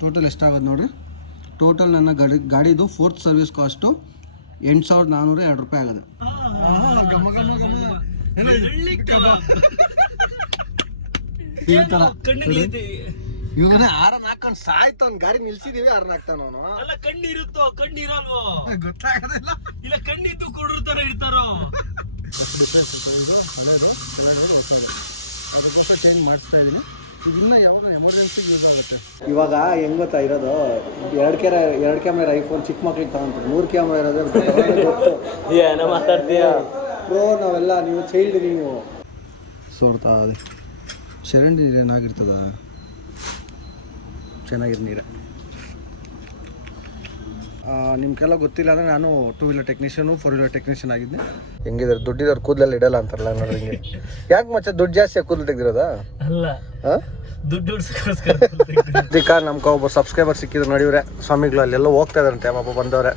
Total ಎಷ್ಟಾಗೋದು ನೋಡಿ total ನನ್ನ ಗಾಡಿ ಗಾಡಿದು ಫೋರ್ತ್ ಸರ್ವಿಸ್ ಕಾಸ್ಟು ಎಂಟು ಸಾವಿರದ ನಾನ್ನೂರ ಎರಡು ರೂಪಾಯಿ ಆಗೋದು ಈ ಥರ ಇವಾಗ ಆರನ್ ಹಾಕೊಂಡು ಸಾಯ್ತು ಅವ್ನ ಗಾಡಿ ನಿಲ್ಸಿದೀವಿ ಆರನ್ ಹಾಕ್ತಾನ ಅವನು. ಅಲ್ಲ ಕಣ್ಣಿರುತ್ತೋ? ಕಣ್ಣಿರಲ್ವೋ? ಗೊತ್ತಾಗೋದಿಲ್ಲ. ಇಲ್ಲ ಕಣ್ಣಿದ್ದು ಕುಡ್ರ ತರ ಇರ್ತಾರೋ? ಡಿಫ್ರೆನ್ಸ್ ಇದು ಅದಕ್ಕೋಸ್ಕರ ಚೇಂಜ್ ಮಾಡಿಸ್ತಾ ಇದ್ದೀನಿ ಇವಾಗ ಹೆಂಗ್ ಗೊತ್ತಾ ಇರೋದು? ಎರಡು ಕೆರ ಎರಡು ಕ್ಯಾಮ್ರಾ ಐಫೋನ್ ಚಿಕ್ಕ ಮಕ್ಳಿಗೆ ತಗೊಂತಾರೆ ಮೂರು ಕ್ಯಾಮ್ರಾ ಇರೋದೇ ಗೊತ್ತು. ಏನೋ ಮಾತಾಡ್ತೀಯ? ಪ್ರೋ ನಾವೆಲ್ಲ ನೀವು ಚೈಲ್ಡ್ ನೀವು. ಸೋರ್ತಾ ಅದೇ ಶರಣ್ ನೀರು ಏನಾಗಿರ್ತದ? ಚೆನ್ನಾಗಿರೋ ನೀರ. ನಿಮ್ಗೆಲ್ಲ ಗೊತ್ತಿಲ್ಲ ಅಂದರೆ ನಾನು two wheeler technician four wheeler technician ಆಗಿದ್ದೆ. ಹೆಂಗಿದ್ರೆ ದುಡ್ಡಿದಾರೆ ಕೂದಲಲ್ಲಿ ಇಡಲ್ಲ ಅಂತಾರಲ್ಲ ನೋಡಿ ಹಿಂಗೆ. ಯಾಕೆ ಮಚ್ಚ ದುಡ್ಡು ಜಾಸ್ತಿ ಕೂದಲು ತೆಗ್ದಿರೋದಾ? ಅಲ್ಲ. ದುಡ್ಡು ನಮ್ಗೆ ಒಬ್ಬ ಸಬ್ಸ್ಕ್ರೈಬರ್ ಸಿಕ್ಕಿದ್ರು ನೋಡಿವ್ರೆ. ಸ್ವಾಮಿಗಳು ಅಲ್ಲೆಲ್ಲ ಹೋಗ್ತಾ ಇದಾರಂತೆ ಪಾಪ ಬಂದವ್ರೆ.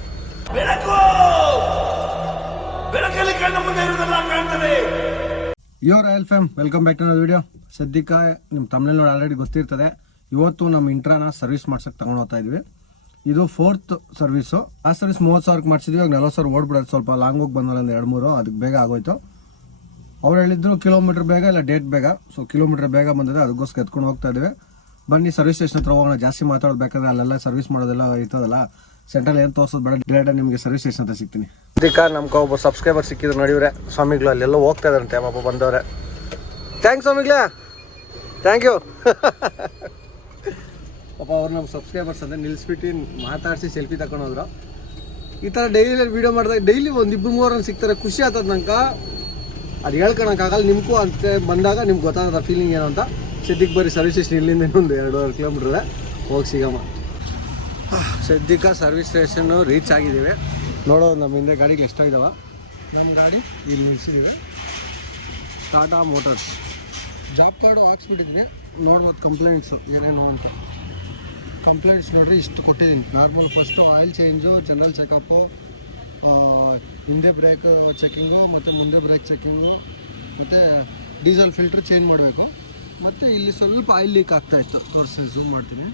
Yo royal fam welcome back to video ಸದ್ಯಕ್ಕೆ ನಿಮ್ಮ ತಮ್ಮನೇಲಿ ನೋಡಿ ಆಲ್ರೆಡಿ ಗೊತ್ತಿರ್ತದೆ. ಇವತ್ತು ನಮ್ಮ ಇಂಟ್ರಾನ ಸರ್ವಿಸ್ ಮಾಡ್ಸಕ್ಕೆ ತಗೊಂಡು ಹೋಗ್ತಾ ಇದ್ವಿ. ಇದು ಫೋರ್ತ್ ಸರ್ವಿಸು ಆ ಸರ್ವಿಸ್ ಮೂವತ್ತು ಸಾವಿರಕ್ಕೆ ಮಾಡಿಸಿದ್ವಿ. ಇವಾಗ ನಲ್ವತ್ತು ಸಾವಿರ ಓಡ್ಬಿಡೋದು. ಸ್ವಲ್ಪ ಲಾಂಗ್ ಹೋಗಿ ಬಂದಲ್ಲ ಒಂದು ಎರಡು ಮೂರು, ಅದಕ್ಕೆ ಬೇಗ ಆಗೋಯ್ತು. ಅವ್ರು ಹೇಳಿದ್ರು ಕಿಲೋಮೀಟರ್ ಬೇಗ ಇಲ್ಲ ಡೇಟ್ ಬೇಗ. ಸೊ ಕಿಲೋಮೀಟರ್ ಬೇಗ ಬಂದಿದೆ. ಅದಕ್ಕೋಸ್ಕರ ಎತ್ಕೊಂಡು ಹೋಗ್ತಾ ಇದ್ದೇವೆ ಬನ್ನಿ ಸರ್ವಿಸ್ ಸ್ಟೇಷನ್ ಹತ್ರ ಹೋಗೋಣ. ಜಾಸ್ತಿ ಮಾತಾಡೋದು ಅಲ್ಲೆಲ್ಲ ಸರ್ವಿಸ್ ಮಾಡೋದೆಲ್ಲ ಇರ್ತದಲ್ಲ. ಸೆಂಟ್ರಲ್ ಏನು ತೋರಿಸೋದು ಬೇಡ. ಡೈರೆಕ್ಟಾಗಿ ನಿಮಗೆ ಸರ್ವಿಸ್ ಸ್ಟೇಷನ್ ಅಂತ ಸಿಗ್ತೀನಿ. ಅದಕ್ಕೆ ನಮ್ಗೆ ಒಬ್ಬ ಸಬ್ಸ್ಕ್ರೈಬರ್ ಸಿಕ್ಕಿದ್ರು ನೋಡಿವ್ರೆ. ಸ್ವಾಮಿಗಳು ಅಲ್ಲೆಲ್ಲ ಹೋಗ್ತಾ ಇದ್ದಾರಂತೆ ಪಾಪ ಬಂದವ್ರೆ. ಥ್ಯಾಂಕ್ಸ್ ಸ್ವಾಮಿಗಳೇ. ಥ್ಯಾಂಕ್ ಯು ಪಾಪ ಅವ್ರು ನಮ್ಮ ಸಬ್ಸ್ಕ್ರೈಬರ್ಸ್ ಅಂದರೆ ನಿಲ್ಲಿಸ್ಬಿಟ್ಟು ಮಾತಾಡಿಸಿ ಸೆಲ್ಫಿ ತಗೊಂಡು ಹೋದ್ರು ಈ ಥರ ಡೈಲಿ ವೀಡಿಯೋ ಮಾಡಿದಾಗ ಡೈಲಿ ಒಂದು ಇಬ್ಬರು ಮೂವರನ್ನು ಸಿಗ್ತಾರೆ ಖುಷಿ ಆಗ್ತದೆ ನಂಗೆ. ಅದು ಹೇಳ್ಕೊಳಕ್ಕಾಗಲ್ಲ. ನಿಮಗೂ ಅಂತ ಬಂದಾಗ ನಿಮ್ಗೆ ಗೊತ್ತಾಗದ ಫೀಲಿಂಗ್ ಏನು ಅಂತ. ಸದ್ಯಕ್ಕೆ ಬರೀ ಸರ್ವಿಸ್ ಸ್ಟೇಷನ್ ಇಲ್ಲಿಂದ ಇನ್ನೊಂದು ಎರಡೂವರೆ ಕಿಲೋಮೀಟ್ರ್ ಹೋಗಿ ಸಿಗಮ್ಮ. ಸದ್ಯಕ್ಕೆ ಸರ್ವಿಸ್ ಸ್ಟೇಷನ್ನು ರೀಚ್ ಆಗಿದ್ದೀವಿ ನೋಡೋ ನಮ್ಮ ಹಿಂದೆ ಗಾಡಿಗೆ ಎಷ್ಟಾಗಿದಾವ? ನಮ್ಮ ಗಾಡಿ ಇಲ್ಲಿ ನಿಲ್ಸಿದ್ದೀವಿ ಟಾಟಾ ಮೋಟರ್ಸ್ ಜಾಬ್ ಕಾರ್ಡು ಹಾಕ್ಸ್ಬಿಟ್ಟಿದ್ವಿ. ನೋಡ್ಬೋದು ಕಂಪ್ಲೇಂಟ್ಸು ಏನೇನು ಅಂತ. ಕಂಪ್ಲೇಂಟ್ಸ್ ನೋಡ್ರಿ, ಇಷ್ಟು ಕೊಟ್ಟಿದ್ದೀನಿ. Normal first oil change general checkup ಹಿಂದೆ ಬ್ರೇಕ್ ಚೆಕಿಂಗು ಮತ್ತು ಮುಂದೆ ಬ್ರೇಕ್ ಚೆಕಿಂಗು ಮತ್ತು ಡೀಸೆಲ್ ಫಿಲ್ಟ್ರ್ ಚೇಂಜ್ ಮಾಡಬೇಕು. ಮತ್ತು ಇಲ್ಲಿ ಸ್ವಲ್ಪ ಆಯಿಲ್ ಲೀಕ್ ಆಗ್ತಾ ಇತ್ತು. ತೋರಿಸಿ ಝೂಮ್ ಮಾಡ್ತೀನಿ.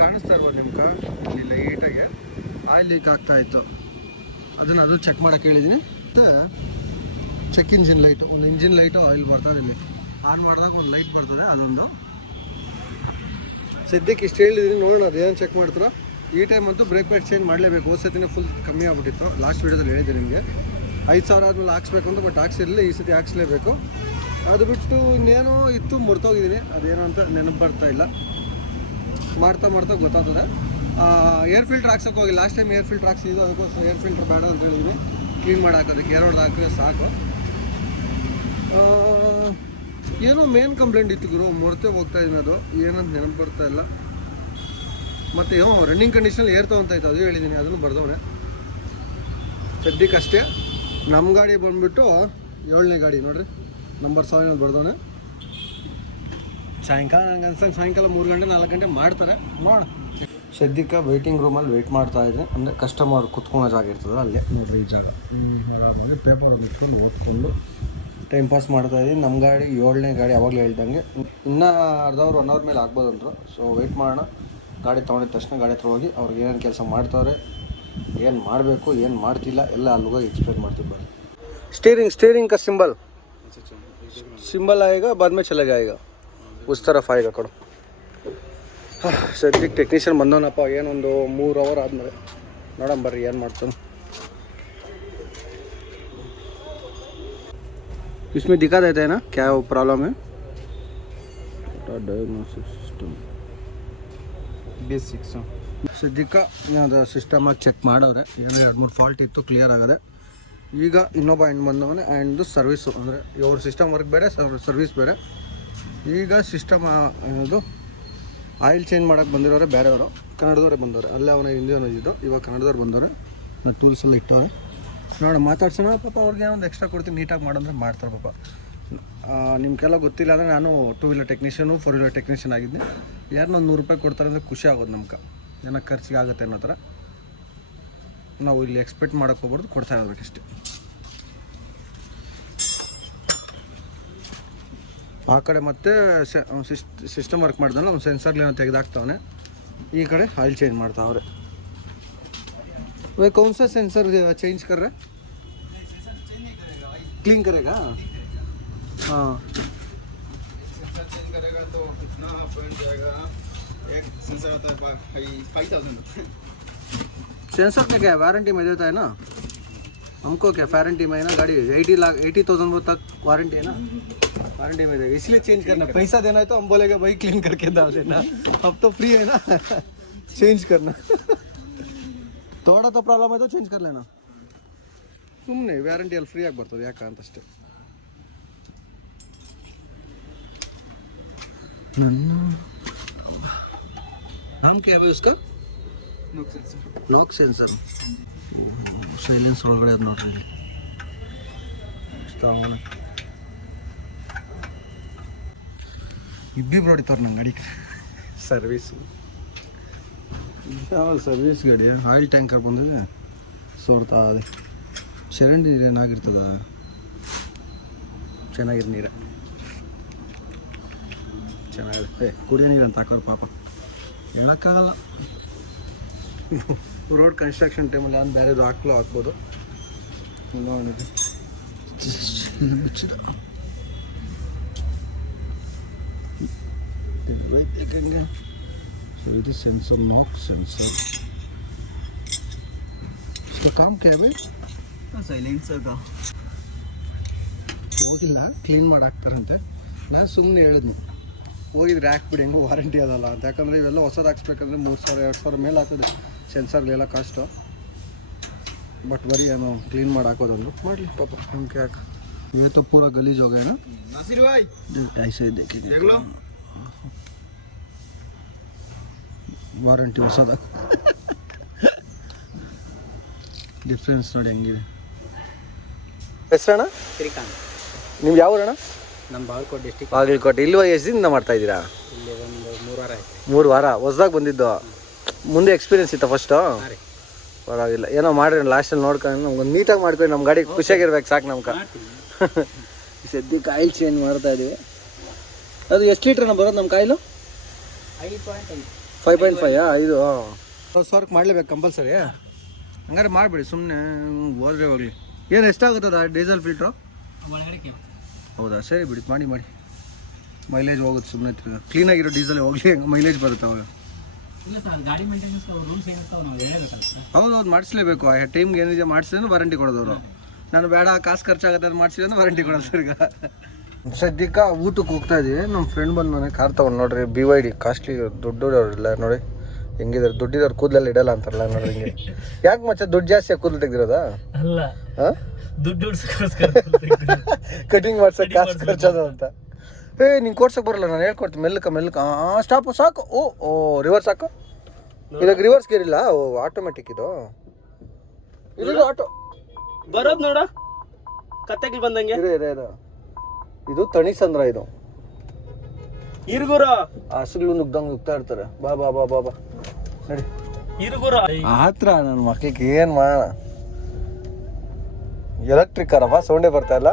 ಕಾಣಿಸ್ತಾ ಇರ್ಬೋದು ನಿಮ್ಗೆ? ಇಲ್ಲಿ ಲೈಟಾಗೆ ಆಯಿಲ್ ಲೀಕ್ ಆಗ್ತಾ ಇತ್ತು. ಅದನ್ನು ಅದು ಚೆಕ್ ಮಾಡೋಕ್ಕೆ ಹೇಳಿದ್ದೀನಿ ಮತ್ತು ಚೆಕ್ ಇಂಜಿನ್ ಲೈಟು ಒಂದು ಇಂಜಿನ್ ಲೈಟು ಆಯಿಲ್ ಬರ್ತದೆ ಇಲ್ಲಿ. ಆನ್ ಮಾಡಿದಾಗ ಒಂದು ಲೈಟ್ ಬರ್ತದೆ, ಅದೊಂದು. ಸದ್ಯಕ್ಕೆ ಇಷ್ಟು ಹೇಳಿದ್ದೀನಿ ನೋಡೋಣ ಅದೇನು ಚೆಕ್ ಮಾಡ್ತಾರೋ? ಈ ಟೈಮ್ ಅಂತೂ ಬ್ರೇಕ್ ಪ್ಯಾಡ್ ಚೇಂಜ್ ಮಾಡಲೇಬೇಕು, ಹೋದ ಸತಿನೇ ಫುಲ್ ಕಮ್ಮಿ ಆಗ್ಬಿಟ್ಟಿತ್ತು. ಲಾಸ್ಟ್ ವೀಡಿಯೋದಲ್ಲಿ ಹೇಳಿದೆ ನಿಮಗೆ. ಐದು ಸಾವಿರ ಆದಮೇಲೆ ಹಾಕ್ಸ್ಬೇಕು ಅಂತ ಬಟ್ ಹಾಕ್ಸಿರಲಿಲ್ಲ, ಈ ಸತಿ ಹಾಕ್ಸ್ಲೇಬೇಕು. ಅದು ಬಿಟ್ಟು ಇನ್ನೇನೋ ಇತ್ತು ಮರ್ತೋಗಿದ್ದೀನಿ ಅದೇನೋ ಅಂತ ನೆನಪು ಬರ್ತಾ ಇಲ್ಲ. ಮಾಡ್ತಾ ಮಾಡ್ತಾ ಗೊತ್ತಾಗ್ತದೆ. ಏರ್ ಫಿಲ್ಟರ್ ಹಾಕ್ಸೋಕೆ ಹೋಗಿ ಲಾಸ್ಟ್ ಟೈಮ್ ಏರ್ ಫಿಲ್ಟರ್ ಹಾಕ್ಸಿದ್ದು, ಅದಕ್ಕೋಸ್ಕರ ಏರ್ ಫಿಲ್ಟರ್ ಬೇಡ ಅಂತ ಹೇಳಿದ್ವಿ ಕ್ಲೀನ್ ಮಾಡಿ ಹಾಕೋದಕ್ಕೆ ಹೊಡೆದು ಹಾಕಿದ್ರೆ ಸಾಕು. ಏನೋ ಮೇನ್ ಕಂಪ್ಲೇಂಟ್ ಇತ್ತು ಗುರು ಮೊರತೆ ಹೋಗ್ತಾ ಇದ್ದೀನಿ ಅದು. ಏನಂತ ನೆನಪು ಬರ್ತಾ ಇಲ್ಲ. ಮತ್ತು ಏನೋ ರನ್ನಿಂಗ್ ಕಂಡೀಷನ್ ಏರ್ ಅಂತ ಇತ್ತು ಅದು ಹೇಳಿದ್ದೀನಿ ಅದನ್ನು ಬರ್ದವನೆ. ಸದ್ಯಕ್ಕಷ್ಟೇ ನಮ್ಮ ಗಾಡಿ ಬಂದ್ಬಿಟ್ಟು ಏಳನೇ ಗಾಡಿ, ನೋಡ್ರಿ ನಂಬರ್ ಸೆವೆನಲ್ಲಿ ಬರ್ದವನೆ. ಸಾಯಂಕಾಲ ನಂಗೆ ಅನ್ಸಂಗೆ ಸಾಯಂಕಾಲ ಮೂರು ಗಂಟೆ, ನಾಲ್ಕು ಗಂಟೆ ಮಾಡ್ತಾರೆ. ನೋಡ ಸದ್ಯಕ್ಕೆ ವೆಯ್ಟಿಂಗ್ ರೂಮಲ್ಲಿ ವೆಯ್ಟ್ ಮಾಡ್ತಾ ಇದ್ದೆ ಅಂದರೆ ಕಸ್ಟಮರ್ ಕುತ್ಕೊಳ್ಳೋ ಜಾಗ ಇರ್ತದೆ ಅಲ್ಲೇ. ನೋಡ್ರಿ ಈ ಜಾಗ. ಆರಾಮಾಗಿ ಪೇಪರ್ ಮುಚ್ಕೊಂಡು ಓದ್ಕೊಂಡು ಟೈಮ್ ಪಾಸ್ ಮಾಡ್ತಾ ಇದ್ದೀನಿ ನಮ್ಮ ಗಾಡಿ ಏಳನೇ ಗಾಡಿ ಯಾವಾಗಲೂ ಹೇಳ್ದಂಗೆ. ಇನ್ನೂ ಅರ್ಧ ಅವ್ರು ಒನ್ ಅವರ್ ಮೇಲೆ ಆಗ್ಬೋದಂದ್ರು ಸೊ ವೆಯ್ಟ್ ಮಾಡೋಣ. ಗಾಡಿ ತೊಗೊಂಡಿದ ತಕ್ಷಣ ಗಾಡಿ ಹತ್ರ ಹೋಗಿ ಅವ್ರಿಗೆ ಏನೇನು ಕೆಲಸ ಮಾಡ್ತಾವ್ರೆ ಏನು ಮಾಡಬೇಕು ಏನು ಮಾಡ್ತಿಲ್ಲ ಎಲ್ಲ ಅಲ್ಲಿಗೋಗಿ ಎಕ್ಸ್ಪ್ಲೇನ್ ಮಾಡ್ತೀವಿ ಬರ್ರಿ ಸ್ಟೀರಿಂಗ್ ಸ್ಟೀರಿಂಗ್ ಕ ಸಿಂಬಲ್ ಸಿಂಬಲ್ ಆಯೇಗ ಬಾದ್ಮೆ ಚಲೇಗ ಈಗ ಉಸ್ ತರಫ್ ಆಯೇಗ ಕೊಡು. ಸದ್ಯಕ್ಕೆ ಟೆಕ್ನಿಷಿಯನ್ ಬಂದವನಪ್ಪ ಏನೊಂದು ಮೂರು ಅವರ್ ಆದಮೇಲೆ. ನೋಡೋಣ ಬರ್ರಿ ಏನು ಮಾಡ್ತಾನೆ. इसमें दिखा देते हैं ना क्या प्रॉब्लम है डायग्नोसिस सिस्टम ಬೇಸಿಕ್ಸ್ ಸದ್ಯಕ್ಕೆ ಅದು ಸಿಸ್ಟಮಾಗಿ ಚೆಕ್ ಮಾಡವ್ರೆ ಏನು ಎರಡು ಮೂರು ಫಾಲ್ಟ್ ಇತ್ತು ಕ್ಲಿಯರ್ ಆಗದೆ ಈಗ ಇನ್ನೊಬ್ಬ ಹೆಣ್ಣು ಬಂದವನೇ ಆ್ಯಂಡ್ ಸರ್ವಿಸು ಅಂದರೆ ಇವ್ರ ಸಿಸ್ಟಮ್ ವರ್ಕ್ ಬೇರೆ ಸರ್ವಿಸ್ ಬೇರೆ ಈಗ ಸಿಸ್ಟಮ್ ಇದು ಆಯಿಲ್ ಚೇಂಜ್ ಮಾಡೋಕ್ಕೆ ಬಂದಿರೋರೆ ಬೇರೆಯವರು ಕನ್ನಡದವರೇ ಬಂದವ್ರೆ ಅಲ್ಲೇ ಅವನ ಹಿಂದಿಯವನು ಇದ್ದು ಇವಾಗ ಕನ್ನಡದವ್ರು ಬಂದವ್ರೆ ನಾನು ಟೂಲ್ಸ್ ಎಲ್ಲ ಇಟ್ಟವ್ರೆ ನೋಡ ಮಾತಾಡ್ಸೋಣ ಪಾಪ ಅವ್ರಿಗೆ ಒಂದು ಎಕ್ಸ್ಟ್ರಾ ಕೊಡ್ತೀನಿ ನೀಟಾಗಿ ಮಾಡಂದ್ರೆ ಮಾಡ್ತಾರೆ ಪಾಪ ಆ, ನಿಮ್ಗೆಲ್ಲ ಗೊತ್ತಿಲ್ಲ ಅಂದರೆ ನಾನು two wheeler technician four wheeler technician ಆಗಿದ್ದೆ ಯಾರನ್ನ ಒಂದು ನೂರು ರೂಪಾಯಿ ಕೊಡ್ತಾರೆ ಅಂದರೆ ಖುಷಿ ಆಗೋದು ನಮ್ಗೆ ಏನೋ ಖರ್ಚಿಗೆ ಆಗುತ್ತೆ ಅನ್ನೋ ಥರ ನಾವು ಇಲ್ಲಿ ಎಕ್ಸ್ಪೆಕ್ಟ್ ಮಾಡೋಕ್ಕೆ ಹೋಗ್ಬಾರ್ದು ಕೊಡ್ತಾ ಇರ್ಬೇಕಷ್ಟೆ ಆ ಕಡೆ ಮತ್ತೆ ಸಿಸ್ಟಮ್ ವರ್ಕ್ ಮಾಡ್ದಲ್ಲ ಅವ್ನು ಸೆನ್ಸರ್ಲೇನೋ ತೆಗೆದಾಕ್ತಾವನೆ ಈ ಕಡೆ ಆಯಿಲ್ ಚೇಂಜ್ ಮಾಡ್ತಾವ್ರೆ वे कौन सा सेंसर चेंज कर रहे क्लीन करेगा? हाँ। सेंसर चेंज करेगा तो कितना पॉइंट जाएगा? एक सेंसर होता है फाइव थाउज़ेंड सेंसर का क्या वारंटी में देता है ना? हमको क्या? वारंटी में है ना गाड़ी? एटी लाख एटी थाउज़ेंड तक वारंटी है ना? वारंटी में देगा। इसलिए चेंज करना। पैसा देना है तो हम बोलेगा भाई क्लीन करके डाल देना। अब तो फ्री है ना? चेंज करना। थोड़ा तो प्रॉब्लम है तो चेंज कर लेना। ಸುಮ್ಮನೆ ವ್ಯಾರಂಟಿಯಲ್ಲಿ ಫ್ರೀ ಆಗಿ ಬರ್ತದೆ ಯಾಕೆ ಅಂತಷ್ಟೇ नाम क्या है उसका no sensor lock sensor silence ಒಳಗಡೆ ಅದು ನೋಡ್ರಿ ಇಲ್ಲಿ ಇಬ್ಬಿಬ್ರು ಹೊಡಿತಾರೆ ನಂಗೆ ಗಾಡಿ ಸರ್ವಿಸು ಯಾವ ಸರ್ವಿಸ್ ಗಾಡಿ ಆಯಿಲ್ ಟ್ಯಾಂಕರ್ ಬಂದಿದೆ ಸೋರ್ತಾ ಅದೇ ಚರಂಡಿ ನೀರು ಏನಾಗಿರ್ತದ? ಚೆನ್ನಾಗಿರೋ ನೀರ. ಚೆನ್ನಾಗಿದೆ ಏ ಕುಡಿಯೋ ನೀರು ಅಂತ ಹಾಕೋರು ಪಾಪ. ಹೇಳೋಕ್ಕಾಗಲ್ಲ. ರೋಡ್ ಕನ್ಸ್ಟ್ರಕ್ಷನ್ ಟೈಮಲ್ಲಿ ನಾನು ಬೇರೆದು ಹಾಕ್ಲೂ ಹಾಕ್ಬೋದು. ಸೆನ್ಸರ್ ನಾಕ್ ಸೆನ್ಸರ್ ಕಾಮ್ ಕ್ಯಾಬೇ ಹೋಗಿಲ್ಲ ಕ್ಲೀನ್ ಮಾಡಿ ಹಾಕ್ತಾರಂತೆ ನಾನು ಸುಮ್ಮನೆ ಹೇಳಿದ್ನು. ಹೋಗಿದ್ರೆ ಹಾಕ್ಬಿಡಿ ಹೆಂಗೋ ವಾರಂಟಿ ಅದಲ್ಲ ಅಂತ. ಯಾಕಂದರೆ ಇವೆಲ್ಲ ಹೊಸದು ಹಾಕ್ಸ್ಬೇಕಂದ್ರೆ ಮೂರು ಸಾವಿರ ಎರಡು ಸಾವಿರ ಮೇಲೆ ಹಾಕೋದು. ಸೆನ್ಸರ್ಗಳೆಲ್ಲ ಕಾಸ್ಟು ಬಟ್ ಬರೀ ಏನೋ ಕ್ಲೀನ್ ಮಾಡಿ ಹಾಕೋದಂದು. ಮಾಡಲಿ ಪಾಪ ಹಂಗೆ ಯಾಕೆ ಇವತ್ತು ಪೂರ ಗಲೀಜ್ ಹೋಗೋಣ ವಾರಂಟಿ ಹೊಸದ. ಡಿಫ್ರೆನ್ಸ್ ನೋಡಿ ಹೆಂಗಿದೆ. ಹೆಸರಣ್ಣ ಶ್ರೀಕಾಂತ್. ನೀವು ಯಾವ ಊರಣ್ಣ? ನಮ್ಮ ಬಾಗಲಕೋಟೆ ಡಿಸ್ಟಿಕ್ ಬಾಗಲಕೋಟೆ. ಇಲ್ವ ಎಷ್ಟು ದಿನದಿಂದ ಮಾಡ್ತಾ ಇದ್ದೀರಾ? ಇಲ್ಲಿ ಒಂದು ಮೂರು ವಾರ ಆಯ್ತು. ಮೂರು ವಾರ? ಹೊಸ್ದಾಗಿ ಬಂದಿದ್ದು? ಮುಂದೆ ಎಕ್ಸ್ಪೀರಿಯನ್ಸ್ ಇತ್ತಾ ಫಸ್ಟು ಪರವಾಗಿಲ್ಲ. ಏನೋ ಮಾಡ್ರಿ ಲಾಸ್ಟಲ್ಲಿ ನೋಡ್ಕೊಂಡು ನಮ್ಗೆ ಒಂದು ನೀಟಾಗಿ ಮಾಡ್ಕೊಂಡು ನಮ್ಮ ಗಾಡಿ ಖುಷಿಯಾಗಿರ್ಬೇಕು ಸಾಕು ನಮ್ಗೆ ಸದ್ಯಕ್ಕೆ ಆಯಿಲ್ ಚೇಂಜ್ ಮಾಡ್ತಾ ಇದೀವಿ. ಅದು ಎಷ್ಟು ಲೀಟ್ರನ್ನ ಬರೋದು ನಮ್ಮ ಕಾಯಿಲು? ಫೈವ್ ಪಾಯಿಂಟ್ ಫೈವ್ ಐದು ವರ್ಕ್ ಮಾಡಲೇಬೇಕು ಕಂಪಲ್ಸರಿ ಹಂಗಾರೆ ಮಾಡಿಬಿಡಿ ಸುಮ್ಮನೆ ಹೋದ್ರೆ ಹೋಗಲಿ. ಏನು ಎಷ್ಟಾಗುತ್ತದ ಡೀಸೆಲ್ ಫಿಲ್ಟ್ರು ಒಳಗಡೆ ಹೌದಾ? ಸರಿ ಬಿಡಿ ಮಾಡಿ ಮಾಡಿ. ಮೈಲೇಜ್ ಹೋಗುತ್ತೆ ಸುಮ್ಮನೆ ಕ್ಲೀನಾಗಿರೋ ಡೀಸೆಲ್ ಹೋಗಲಿ ಮೈಲೇಜ್ ಬರುತ್ತೆ ಅವಾಗ? ಇಲ್ಲ ಸರ್ ಗಾಡಿ ಮೇಂಟೆನೆನ್ಸ್ ರೂಲ್ಸ್ ಏನಿರ್ತಾವೆ ನಾವು ಹೇಳಬೇಕಲ್ಲ ಹೌದು ಹೌದು ಮಾಡಿಸ್ಲೇಬೇಕು. ಆ ಟೈಮ್ಗೆ ಏನಿದೆ ಮಾಡಿಸಿದ್ರೆ ವಾರಂಟಿ ಕೊಡೋದವರು. ನಾನು ಬೇಡ ಕಾಸು ಖರ್ಚಾಗುತ್ತೆ ಅಂತ ಮಾಡಿಸಿದ್ರೆ ವಾರಂಟಿ ಕೊಡೋದು ಸರ್ ಈಗ ಸದ್ಯಕ್ಕೆ ಊಟಕ್ಕೆ ಹೋಗ್ತಾ ಇದ್ದೀವಿ ನಮ್ಮ ಫ್ರೆಂಡ್ ಬಂದು ಮನೆ ಕಾರ್ ತೊಗೊಂಡು ನೋಡ್ರಿ ಬಿ ವೈ ಡಿ ಕಾಸ್ಟ್ಲಿ ದುಡ್ಡು ನೋಡಿ. ಹೆಂಗಿದ್ದಾರೆ ದುಡ್ಡಿದವ್ರು ಕೂದಲೆಲ್ಲ ಇಡಲ್ಲ ಅಂತಾರಲ್ಲ ನೋಡ್ರಿ ಹಿಂಗೆ. ಯಾಕೆ ಮಚ್ಚ ದುಡ್ಡು ಜಾಸ್ತಿ ಕೂದಲು ತೆಗ್ದಿರೋದಾ? ಅಲ್ಲ. ದುಡ್ಡು ಕಟಿಂಗ್ ಮಾಡ್ಸಕ್ ಕಾಸು ಖರ್ಚೋದು ಅಂತ. ಏ ನಿಂಗೆ ಕೊಡ್ಸಕ್ ಬರಲ್ಲ ನಾನು ಹೇಳ್ಕೊಡ್ತೀನಿ. ಮೆಲ್ಲಕ ಮೆಲ್ಲಕ ಆ ಸ್ಟಾಪ್ ಸಾಕು. ಓ ಓ ರಿವರ್ಸ್ ಸಾಕು. ಇದಕ್ಕೆ ರಿವರ್ಸ್ ಗೇರ್ ಇಲ್ಲ? ಓ ಆಟೋಮೆಟಿಕ್ ಇದು. ಇದು ಆಟೋ ಬರೋದು ನೋಡ. ಕತ್ತೆಗೆ ಬಂದಂಗೆ. ಇರೇ ಇರೇ ಇರು. ಇದು ತಣಿಸಂದ್ರ ಇದು. ಇರ್ಗುರ. ಹಸುಗಳು ನುಗ್ದಂಗೆ ನುಗ್ತಾ ಇರ್ತಾರೆ. ಬಾ ಬಾ ಬಾ ಬಾ ಬಾ. ನಡಿ ಇರ್ಗುರ ಆತ್ರ ನನ್ನ ಮಕ್ಳಿಗೆ ಏನು ಮಾ ಎಲೆಕ್ಟ್ರಿಕ್ ಕಾರಪ್ಪ ಸೌಂಡೇ ಬರ್ತಾ ಇಲ್ಲ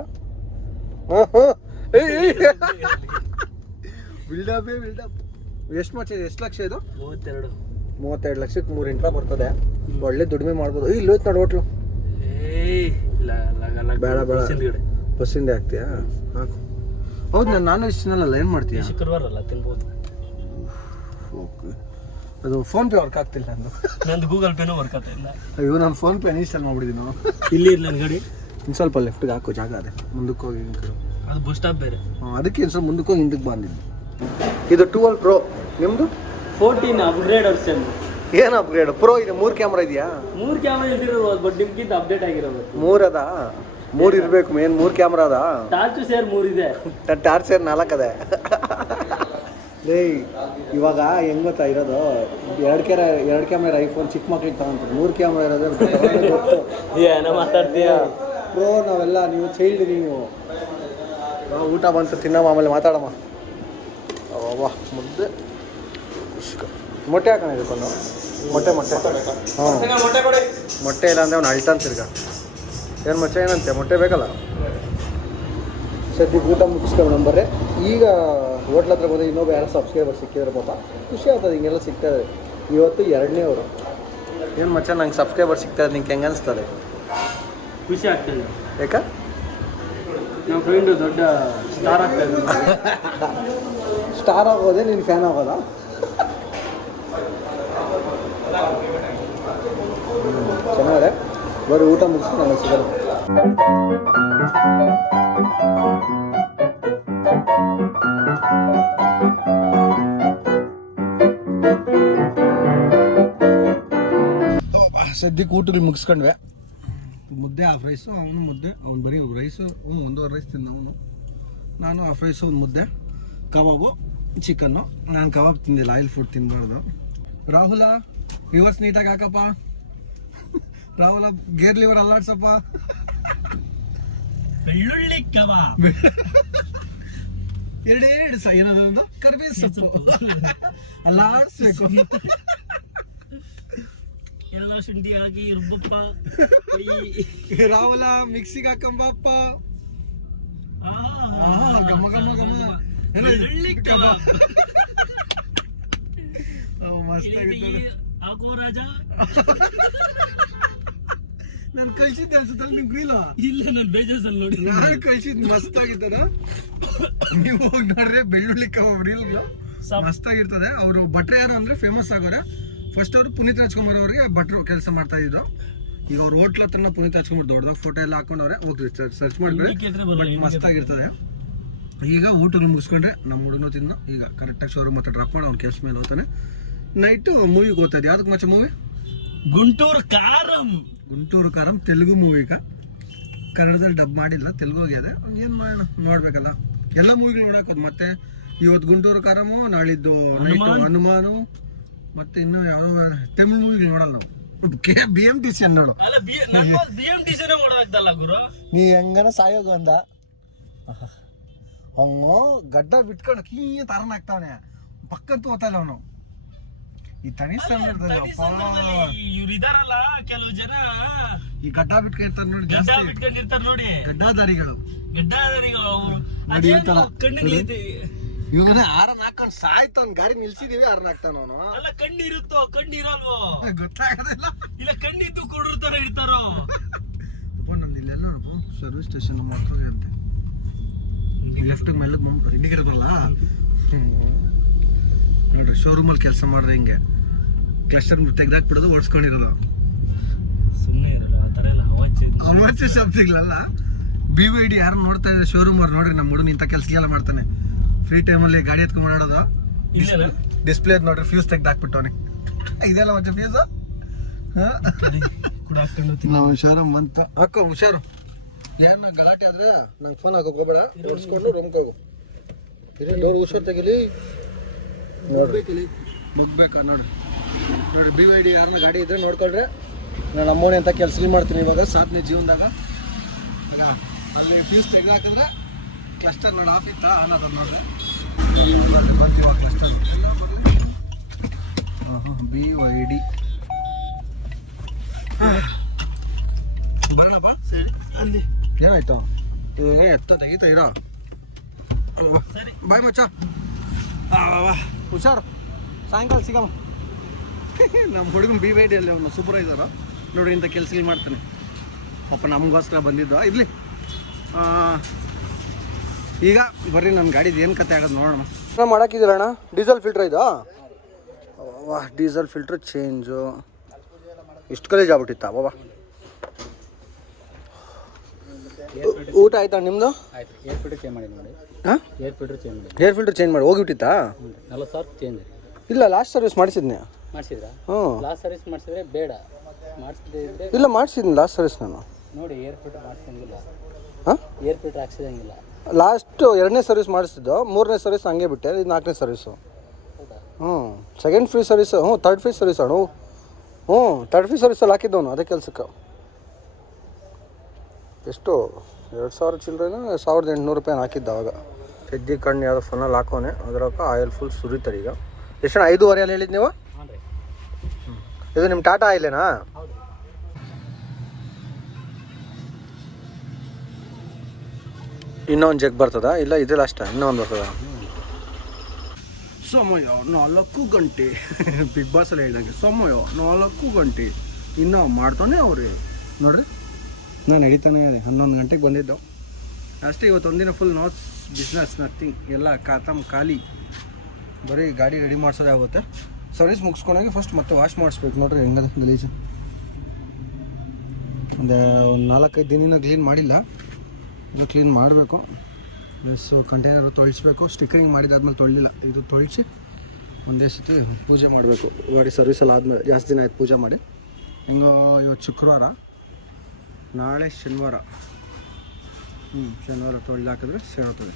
ಬಿಲ್ಡಪ್ ಬಿಲ್ಡಪ್ ಎಷ್ಟು ಮಚ್ಚ ಎಷ್ಟು ಲಕ್ಷ ಇದು ಮೂವತ್ತೆರಡು ಮೂವತ್ತೆರಡು ಲಕ್ಷಕ್ಕೆ ಮೂರು ಇಂಟ್ರ ಬರ್ತದೆ ಒಳ್ಳೆ ದುಡಿಮೆ ಮಾಡ್ಬೋದು ಇಲ್ಲಿ ಹೋಯ್ತು ನೋಡಿ ಹೋಟ್ಲು ಏಯ್ ಇಲ್ಲ ಬೇಡ, ಬೇಡ. ಬಸ್ಸಿಂದ ಹಾಕ್ತೀಯಾ ಹಾಕು ಹೌದು ನಾನು ನಾನ್ ವೆಜ್ ತಿನ್ನಲ್ಲ ಏನು ಮಾಡ್ತೀಯ ಶುಕ್ರವಾರ ಅಲ್ಲ ತಿನ್ಬೋದು ಓಕೆ ಅದು ಫೋನ್ ಪೇ ವರ್ಕ್ ಆಗ್ತಿಲ್ಲ ನಂದು. ನಂದು ಗೂಗಲ್ ಪೇನೂ ವರ್ಕ್ ಆಗ್ತಿಲ್ಲ ಅಯ್ಯೋ ನಾನು ಫೋನ್ ಪೇ ಇನ್ಸ್ಟಾಲ್ ಮಾಡ್ಬಿಟ್ಟಿದ್ದೀನಿ ನಾನು. ಇಲ್ಲಿ ಇರ್ಲಿ ನನ್ನ ಗಾಡಿ. ಇನ್ನು ಸ್ವಲ್ಪ ಲೆಫ್ಟ್ಗೆ ಹಾಕೋ ಜಾಗ ಅದೇ. ಮುಂದಕ್ಕೆ ಹೋಗಿ ಹಿಂಗೆ ಅದು ಬಸ್ ಸ್ಟಾಪ್ ಬೇರೆ. ಹಾಂ ಅದಕ್ಕೆ ಇನ್ನು ಸ್ವಲ್ಪ ಮುಂದಕ್ಕೆ ಹೋಗಿ ಹಿಂದಕ್ಕೆ ಬಂದಿದ್ದು. ಇದು ಟುವೆಲ್ ಪ್ರೋ ನಿಮ್ಮದು ಫೋರ್ಟೀನ್ ಅಪ್ಗ್ರೇಡ್ ವರ್ಷನ್ ಏನು ಅಪ್ಗ್ರೇಡ್ ಪ್ರೋ ಇದೆ ಮೂರು ಕ್ಯಾಮ್ರಾ ಇದೆಯಾ? ಮೂರು ಕ್ಯಾಮ್ರಾ ಇದ್ದಿರೋದು ಬಟ್ ನಿಮ್ಗಿಂತ ಅಪ್ಡೇಟ್ ಆಗಿರೋದು. ಮೂರು ಅದ? ಮೂರು ಇರಬೇಕು ಮೇನ್ ಮೂರು ಕ್ಯಾಮ್ರಾ ಅದ? ಟಾರ್ಚ್ ಸೇರ್ ಮೂರಿದೆ ಟಾರ್ಚ್ ಸೇರ್ ನಾಲ್ಕು ಅದೇ ಲೇ ಇವಾಗ ಹೆಂಗ್ ಗೊತ್ತಾ ಇರೋದು? ಎರಡು ಕ್ಯಾರ ಎರಡು ಕ್ಯಾಮ್ರಾ ಐಫೋನ್ ಚಿಕ್ಕ ಮಕ್ಳಿಗೆ ತಗೊಂತಾರೆ ಮೂರು ಕ್ಯಾಮ್ರಾ ಇರೋದೇ ಗೊತ್ತು? ಏನೋ ಮಾತಾಡ್ತೀಯ? ಪ್ರೋ ನಾವೆಲ್ಲ ನೀವು ಚೈಲ್ಡ್ ನೀವು. ಊಟ ಬಂತು ತಿನ್ನಮ್ಮ ಆಮೇಲೆ ಮಾತಾಡಮ್ಮ. ಅವ್ವ ಮುದ್ದೆ. ಮೊಟ್ಟೆ ಹಾಕೋಣ ಇದಕ್ಕೊಂದು ಮೊಟ್ಟೆ ಮೊಟ್ಟೆ. ಹಾಂ ಮೊಟ್ಟೆ ಇಲ್ಲ ಅಂದ್ರೆ ಅವ್ನು ಅಳ್ತಾನೆ ತಿರ್ಗ. ಏನು ಮಚ್ಚ ಏನಂತೆ? ಮೊಟ್ಟೆ ಬೇಕಲ್ಲ? ಸದ್ಯಕ್ಕೆ ಊಟ ಮುಗಿಸ್ಕೊಂಡು ಬರ್ರೆ ಈಗ ಹೋಟ್ಲ್ ಹತ್ರ ಬಂದರೆ ಇನ್ನೊಬ್ಬ ಯಾರು ಸಬ್ಸ್ಕ್ರೈಬರ್ ಸಿಕ್ಕಿದ್ರೆ ಪಾಪ ಖುಷಿ ಆಗ್ತದೆ ಹಿಂಗೆಲ್ಲ ಸಿಗ್ತದೆ ಇವತ್ತು ಎರಡನೇ ಅವರು. ಏನು ಮಚ್ಚ ನಂಗೆ ಸಬ್ಸ್ಕ್ರೈಬರ್ ಸಿಗ್ತದೆ ನಿಂಗೆ ಹೆಂಗೆ ಅನಿಸ್ತದೆ? ಖುಷಿ ಆಗ್ತದೆ ಯಾಕ? ನಮ್ಮ ಫ್ರೆಂಡು ದೊಡ್ಡ ಸ್ಟಾರ್ ಆಗ್ತದೆ ಸ್ಟಾರ್ ಆಗೋದೇ ನೀನು ಫ್ಯಾನ್ ಆಗೋದ? ಚೆನ್ನಾಗಿದೆ. ಬರೀ ಊಟ ಮುಗಿಸಿ ನಾನು ಸಿಗೋದು ಸದ್ಯಕ್ಕೆ ಊಟಗಳು ಮುಗಿಸ್ಕೊಂಡ್ವೆ. ಮುದ್ದೆ ಹಾಫ್ ರೈಸು ಅವನು ಮುದ್ದೆ ಅವ್ನು ಬರೀ ರೈಸು ಹ್ಞೂ ಒಂದೂವರೆ ರೈಸ್ ತಿಂದ ಅವನು. ನಾನು ಹಾಫ್ ರೈಸು ಒಂದು ಮುದ್ದೆ ಕಬಾಬು ಚಿಕನ್ನು ನಾನು ಕಬಾಬ್ ತಿಂದಿಲ್ಲ ಆಯಿಲ್ ಫುಡ್ ತಿನ್ನಬಾರ್ದು ರಾಹುಲ ರಿವರ್ಸ್ ನೀಟಾಗಿ ಹಾಕಪ್ಪ. ರಾಹುಲ ಗೇರ್ ಲಿವರ್ ಅಲ್ಲಾಡ್ಸಪ್ಪ. ಬೆಳ್ಳುಳ್ಳಿ ಕಬಾಬ್. ಎರಡೇ ಎರಡು ಸ ಏನದೊಂದು ಕರ್ಬೇವು ಸೊಪ್ಪು ಅಲ್ಲಾಡ್ಸ್ಬೇಕು ಎಲ್ಲ ಶುಂಠಿ ಹಾಕಿ ರುಬ್ಬಪ್ಪ ರಾಹುಲ ಮಿಕ್ಸಿಗೆ ಹಾಕಂಬಪ್ಪ ಆ, ಆ, ಘಮ ಘಮ ಘಮ ಏನೋ ಬೆಳ್ಳುಳ್ಳಿ ಕಬಾಬ್ ಓ, ಮಸ್ತಾಗಿತ್ತು ನೋಡು. ಹಾಕೋ ರಾಜ ನಾನು ಕಳ್ಸಿದ್ದೆ ಅನ್ಸುತ್ತಲ್ಲ ನಿಮ್ಗೆ ಇಲ್ಲ ಇಲ್ಲ ನಾನು ಬೇಜಾಸಲ್ಲಿ ನೋಡಿ ನಾನು ಕಳ್ಸಿದ್ ಮಸ್ತ್ ಆಗಿರ್ತದ ನೀವು ಹೋಗಿ ನೋಡ್ರೆ ಬೆಳ್ಳುಳ್ಳಿ ಕಬಾಬ್ ರೀಲ್ ಮಸ್ತ್ ಆಗಿರ್ತದೆ ಅವರು ಭಟ್ರೆ ಯಾರು ಅಂದ್ರೆ ಫೇಮಸ್ ಆಗೋರೆ. ಫಸ್ಟ್ ಅವರು ಪುನೀತ್ ರಾಜ್ಕುಮಾರ್ ಅವರಿಗೆ ಭಟ್ರು ಕೆಲಸ ಮಾಡ್ತಾ ಇದ್ರು. ಈಗ ಅವ್ರ ಹೋಟ್ಲ ಹತ್ರ ಪುನೀತ್ ರಾಜ್ಕುಮಾರ್ ದೊಡ್ಡದಾಗ ಫೋಟೋ ಎಲ್ಲ ಹಾಕೊಂಡವ್ರೆ. ಹೋಗ್ರಿ ಸರ್ಚ್ ಮಾಡ್ಬಿಡಿ ಇದಕ್ಕೆ ಮಸ್ತ್ ಆಗಿರ್ತದೆ ಈಗ ಊಟಗಳು ಮುಗಿಸ್ಕೊಂಡ್ರೆ ನಮ್ಮ ಹುಡುಗನು ತಿನ್ನೋ ಈಗ ಕರೆಕ್ಟಾಗಿ ಶೋರೂಮ್ ಹತ್ರ ಡ್ರಾಪ್ ಮಾಡಿ ಅವ್ನು ಕೆಲಸ ಮೇಲೆ ಹೋಗ್ತಾನೆ. ನೈಟು ಮೂವಿಗೆ ಹೋಗ್ತದೆ ಯಾವ್ದಕ್ಕೆ ಮಚ್ಚ ಮೂವಿ ಗುಂಟೂರು ಕಾರಂ. ಗುಂಟೂರು ಕಾರಂ ತೆಲುಗು ಮೂವಿ ಕ ಕನ್ನಡದಲ್ಲಿ ಡಬ್ ಮಾಡಿಲ್ಲ ತೆಲುಗು ಹೋಗ್ಯದೆ ಏನು ಮಾಡೋಣ? ನೋಡ್ಬೇಕಲ್ಲ. ಎಲ್ಲ ಮೂವಿಗಳು ನೋಡಕ್ ಹೋದ್. ಮತ್ತೆ ಇವತ್ತು ಗುಂಟೂರು ಕಾರಮು ನಾಳಿದ್ದು ಹನುಮಾನ್. ಮತ್ತೆ ಇನ್ನು ಯಾವ ತಮಿಳು ಮೂವಿಗಳು ನೋಡಲ್ಲ ನಾವು. K B M T C ನೋಡು. ಗುರು. ನೀ ಹೆಂಗನ ಸಾಯೋಗ ಅಂದ? ಅವನು ಗಡ್ಡ ಬಿಟ್ಕೊಂಡು ಕೀ ತರನ ಆಗ್ತಾವನೆ ಪಕ್ಕಂತೂ ಇಲ್ಲ ಅವನು. ಈ ತನಿಷ್ ಇವ್ರು ಇದಾರಲ್ಲ ಕೆಲವು ಜನ. ಈ ಗಡ್ಡ ಬಿಟ್ಕೊಂಡಿರ್ತಾರೆ ನೋಡಿ ಗಡ್ಡ ಬಿಟ್ಕೊಂಡಿರ್ತಾರೆ ನೋಡಿ. ಗಡ್ಡಾದಾರಿಗಳು. ಗಡ್ಡಾಧಾರಿಗಳು ತರ. ಕಣ್ಣಿಗೆ ಇವನ ಹಾರನ್ ಹಾಕೊಂಡು ಸಾಯ್ತು ಅವ್ನ ಗಾಡಿ ನಿಲ್ಸಿದೀವಿ ಆರ ಹಾಕ್ತಾನ ಅವನು. ಅಲ್ಲ ಕಣ್ಣಿರುತ್ತೋ ಕಣ್ಣಿರಲ್ವೋ? ಗೊತ್ತಾಗದಿಲ್ಲ. ಇಲ್ಲ ಕಣ್ಣಿದ್ದು ಕೊಡಿರ್ತಾರ ಇರ್ತಾರೋ ಅಪ್ಪ ನಮ್ದು ಇಲ್ಲೆಲ್ಲ ನೋಡಪ್ಪ ಸರ್ವಿಸ್ ಸ್ಟೇಷನ್ ಮಾತ್ರ ಅಂತೆ. ಲೆಫ್ಟ್ ಮೇಲೆ ಬಂದು ಹಿಂದಿಗಿರೋದಲ್ಲ? ನೋಡ್ರಿ ಶೋರೂಮಲ್ಲಿ ಕೆಲಸ ಮಾಡ್ರಿ ಹಿಂಗೆ. ಕ್ಲಸ್ಟರ್ ತೆಗ್ದಾಕ್ಬಿಡೋದು ಓಡಿಸ್ಕೊಂಡಿರೋದು. ಸುಮ್ಮನೆ ಇರಲ್ಲ ಆ ಥರ ಎಲ್ಲ ಅವಾಚ್ಯ ಶಬ್ದಗಳಲ್ಲ ಬಿ ವೈ ಡಿ ಯಾರು ನೋಡ್ತಾ ಇದ್ದಾರೆ ಶೋರೂಮ್ ಅವ್ರು ನೋಡ್ರಿ ನಮ್ಮ ಹುಡುಗನ ಇಂಥ ಕೆಲಸಗೆಲ್ಲ ಮಾಡ್ತಾನೆ. ಫ್ರೀ ಟೈಮಲ್ಲಿ ಗಾಡಿ ಎತ್ಕೊಂಡು ಓಡಾಡೋದು. ಇಲ್ಲ ಡಿಸ್ಪ್ಲೇ ನೋಡ್ರಿ ಫ್ಯೂಸ್ ತೆಗ್ದಾಕ್ಬಿಟ್ಟವನೆ. ಇದೆಲ್ಲ ಮತ್ತೆ ಫ್ಯೂಸ್ ನಾವು ಶೋರೂಮ್ ಅಂತ ಹಾಕೋ ಹುಷಾರು. ಏನ ಗಲಾಟೆ ಆದ್ರೆ ನಂಗೆ ಫೋನ್ ಹಾಕೋಕ್ ಹೋಗ್ಬೇಡ. ಓಡಿಸ್ಕೊಂಡು ರೂಮ್ಗೆ ಹೋಗು. ಡೋರ್ ಹುಷಾರ್ ತೆಗಿಲಿ. ನೋಡ್ಬೇಕಲ್ಲಿ ಮುಗ್ಬೇಕಾ ನೋಡ್ರಿ. ನೋಡಿ ಬಿ ವೈ ಡಿ ಯಾರನ್ನ ಗಾಡಿ ಇದ್ರೆ ನೋಡ್ಕೊಳ್ರೆ. ನಾನು ಅಮ್ಮೋನಿ ಅಂತ ಕೆಲಸ ಮಾಡ್ತೀನಿ ಇವಾಗ? ಸಾಧನೆ ಜೀವನದಾಗ. ಅಲ್ಲಿ ಫ್ಯೂಸ್ ತೆಗೆದು ಹಾಕಿದ್ರೆ ಕ್ಲಸ್ಟರ್ ನೋಡಿ ಆಫ್ ಇತ್ತಾ? ಆನ್ ಅದ ನೋಡ್ರೆ. ಬಂತೀವ ಕ್ಲಸ್ಟರ್ ಬಿ ವೈ ಡಿ ಬರೋಣಪ್ಪ ಸರಿ ಅಲ್ಲಿ. ಏನಾಯ್ತು? ಏ ಎತ್ತ ತೆಗಿತಾ ಇರೋ? ಸರಿ. ಬಾಯ್ ಮಚ್ಚ. ಹುಷಾರು. ಸಾಯಂಕಾಲ ಸಿಗಮ್ಮ. ನಮ್ಮ ಹುಡುಗನ ಬಿ ವೈ ಡಿ ಅಲ್ಲಿ ಅವನು ಸೂಪರ್ವೈಸರು ನೋಡಿ ಇಂಥ ಕೆಲಸಗಳು ಮಾಡ್ತಾನೆ. ಪಾಪ ನಮಗೋಸ್ಕರ ಬಂದಿದ್ದು. ಇರಲಿ. ಈಗ ಬರ್ರಿ ನನ್ನ ಗಾಡಿದು ಏನು ಕತೆ ಆಗೋದು ನೋಡೋಣ. ಮಾಡೋಕ್ಕಿದ್ದೀರಣ್ಣ ಡೀಸೆಲ್ ಫಿಲ್ಟ್ರ್ ಇದು? ವಾಹ್ ಡೀಸೆಲ್ ಫಿಲ್ಟ್ರ್ ಚೇಂಜು ಇಷ್ಟು ಕಲೇಜ್ ಆಗ್ಬಿಟ್ಟಿತ್ತಾ ಬಾಬಾ ಊಟ ಆಯ್ತಾ ನಿಮ್ಮದು ಆಯ್ತು ಏರ್ ಫಿಲ್ಟರ್ ಚೇಂಜ್ ಮಾಡಿ ನೋಡಿ. ಹಾಂ? ಏರ್ ಫಿಲ್ಟರ್ ಚೇಂಜ್ ಮಾಡಿ. ಏರ್ ಫಿಲ್ಟರ್ ಚೇಂಜ್ ಮಾಡಿ ಹೋಗಿಬಿಟ್ಟಿತ್ತಾ? ನಲ್ವತ್ತು ಸಾವಿರ ಚೇಂಜ್ ಇಲ್ಲ ಲಾಸ್ಟ್ ಸರ್ವಿಸ್ ಮಾಡಿಸಿದ್ನೆ. ಮಾಡಿಸಿದ್ರಾ? ಹ್ಞೂ. ಲಾಸ್ಟ್ ಸರ್ವಿಸ್ ಮಾಡಿಸಿದ್ರೆ ಬೇಡ. ಮಾಡಿಸದೇ ಇದ್ರೆ ಇಲ್ಲ ಮಾಡಿಸಿದ್ನಿ ಲಾಸ್ಟ್ ಸರ್ವಿಸ್ ನಾನು. ನೋಡಿ ಏರ್ ಫಿಲ್ಟರ್ ಮಾಡಿಸಂಗಿಲ್ಲ ಹಾಂ? ಏರ್ ಫಿಲ್ಟರ್ ಹಾಕ್ಸಿದಂಗಿಲ್ಲ. ಲಾಸ್ಟ್ ಎರಡನೇ ಸರ್ವಿಸ್ ಮಾಡಿಸಿದ್ದು ಮೂರನೇ ಸರ್ವಿಸ್ ಹಂಗೆ ಬಿಟ್ಟೆ ಇದು ನಾಲ್ಕನೇ ಸರ್ವಿಸು ಹ್ಞೂ ಸೆಕೆಂಡ್ ಫ್ರೀ ಸರ್ವಿಸ್ ಹ್ಞೂ ತರ್ಡ್ ಫ್ರೀ ಸರ್ವಿಸ್ ಅಣ್ಣ ಹ್ಞೂ ತರ್ಡ್ ಫ್ರೀ ಸರ್ವಿಸಲ್ಲಿ ಹಾಕಿದ್ದವನು ಅದೇ ಕೆಲಸಕ್ಕೆ. ಎಷ್ಟು ಎರಡು ಸಾವಿರ ಚಿಲ್ಲರೆ ಸಾವಿರದ ಎಂಟುನೂರು ರೂಪಾಯಿ ಹಾಕಿದ್ದ ಅವಾಗ. ಸದ್ಯ ಕಣ್ಣು ಯಾವುದೋ ಫೋನಲ್ಲಿ ಹಾಕೋನೆ ಅದ್ರಾಗ ಆಯಿಲ್ ಫುಲ್ ಸುರಿತಾರೆ ಈಗ. ಎಷ್ಟು ಐದೂವರೆ ಅಲ್ಲಿ ಹೇಳಿದ್ ನೀವು? ಇದು ನಿಮ್ಮ ಟಾಟಾ ಆಯಿಲೇನಾ ಇನ್ನೊಂದು ಜಗ್ ಬರ್ತದ? ಇಲ್ಲ ಇದಿಲ್ಲ ಲಾಸ್ಟ್ ಇನ್ನೊಂದು ಬರ್ತದ? ಸಮಯ ನಾಲ್ಕು ಗಂಟೆ. ಬಿಗ್ ಬಾಸಲ್ಲಿ ಹೇಳಿದಂಗೆ ಸಮಯ ನಾಲ್ಕು ಗಂಟೆ. ಇನ್ನೂ ಮಾಡ್ತಾನೆ ಅವ್ರಿ. ನೋಡ್ರಿ. ನಾನು ನಡೀತಾನೆ ಇದೆ. ಹನ್ನೊಂದು ಗಂಟೆಗೆ ಬಂದಿದ್ದು. ಅಷ್ಟೇ, ಇವತ್ತು ಒಂದಿನ ಫುಲ್ ನೋಟ್ಸ್ ಬಿಸ್ನೆಸ್ ನಥಿಂಗ್ ಎಲ್ಲ ಕಾತಮ್ ಖಾಲಿ. ಬರೀ ಗಾಡಿ ರೆಡಿ ಮಾಡಿಸೋದೇ ಆಗುತ್ತೆ. ಸರ್ವಿಸ್ ಮುಗಿಸ್ಕೊಂಡೋಗಿ ಫಸ್ಟ್ ಮತ್ತೆ ವಾಶ್ ಮಾಡಿಸ್ಬೇಕು. ನೋಡ್ರಿ ಹೆಂಗದ ಗಲೀಜು. ಒಂದು ಒಂದು ನಾಲ್ಕೈದು ದಿನ ಕ್ಲೀನ್ ಮಾಡಿಲ್ಲ. ಇನ್ನು ಕ್ಲೀನ್ ಮಾಡಬೇಕು. ಸೊ ಕಂಟೈನರ್ ತೊಳಿಸ್ಬೇಕು. ಸ್ಟಿಕರಿಂಗ್ ಮಾಡಿದಾದ್ಮೇಲೆ ತೊಳಿಲಿಲ್ಲ. ಇದು ತೊಳಿಸಿ ಒಂದೇ ಸತಿ ಪೂಜೆ ಮಾಡಬೇಕು. ಗಾಡಿ ಸರ್ವಿಸಲ್ಲಿ ಆದಮೇಲೆ ಜಾಸ್ತಿ ದಿನ ಆಯ್ತು ಪೂಜೆ ಮಾಡಿ. ಹಿಂಗೆ ಇವತ್ತು ಶುಕ್ರವಾರ. ನಾಳೆ ಶನಿವಾರ. ಹ್ಞೂ ಶನಿವಾರ ತೊಳೆದು ಹಾಕಿದ್ರೆ ಸೇರ್ತದೆ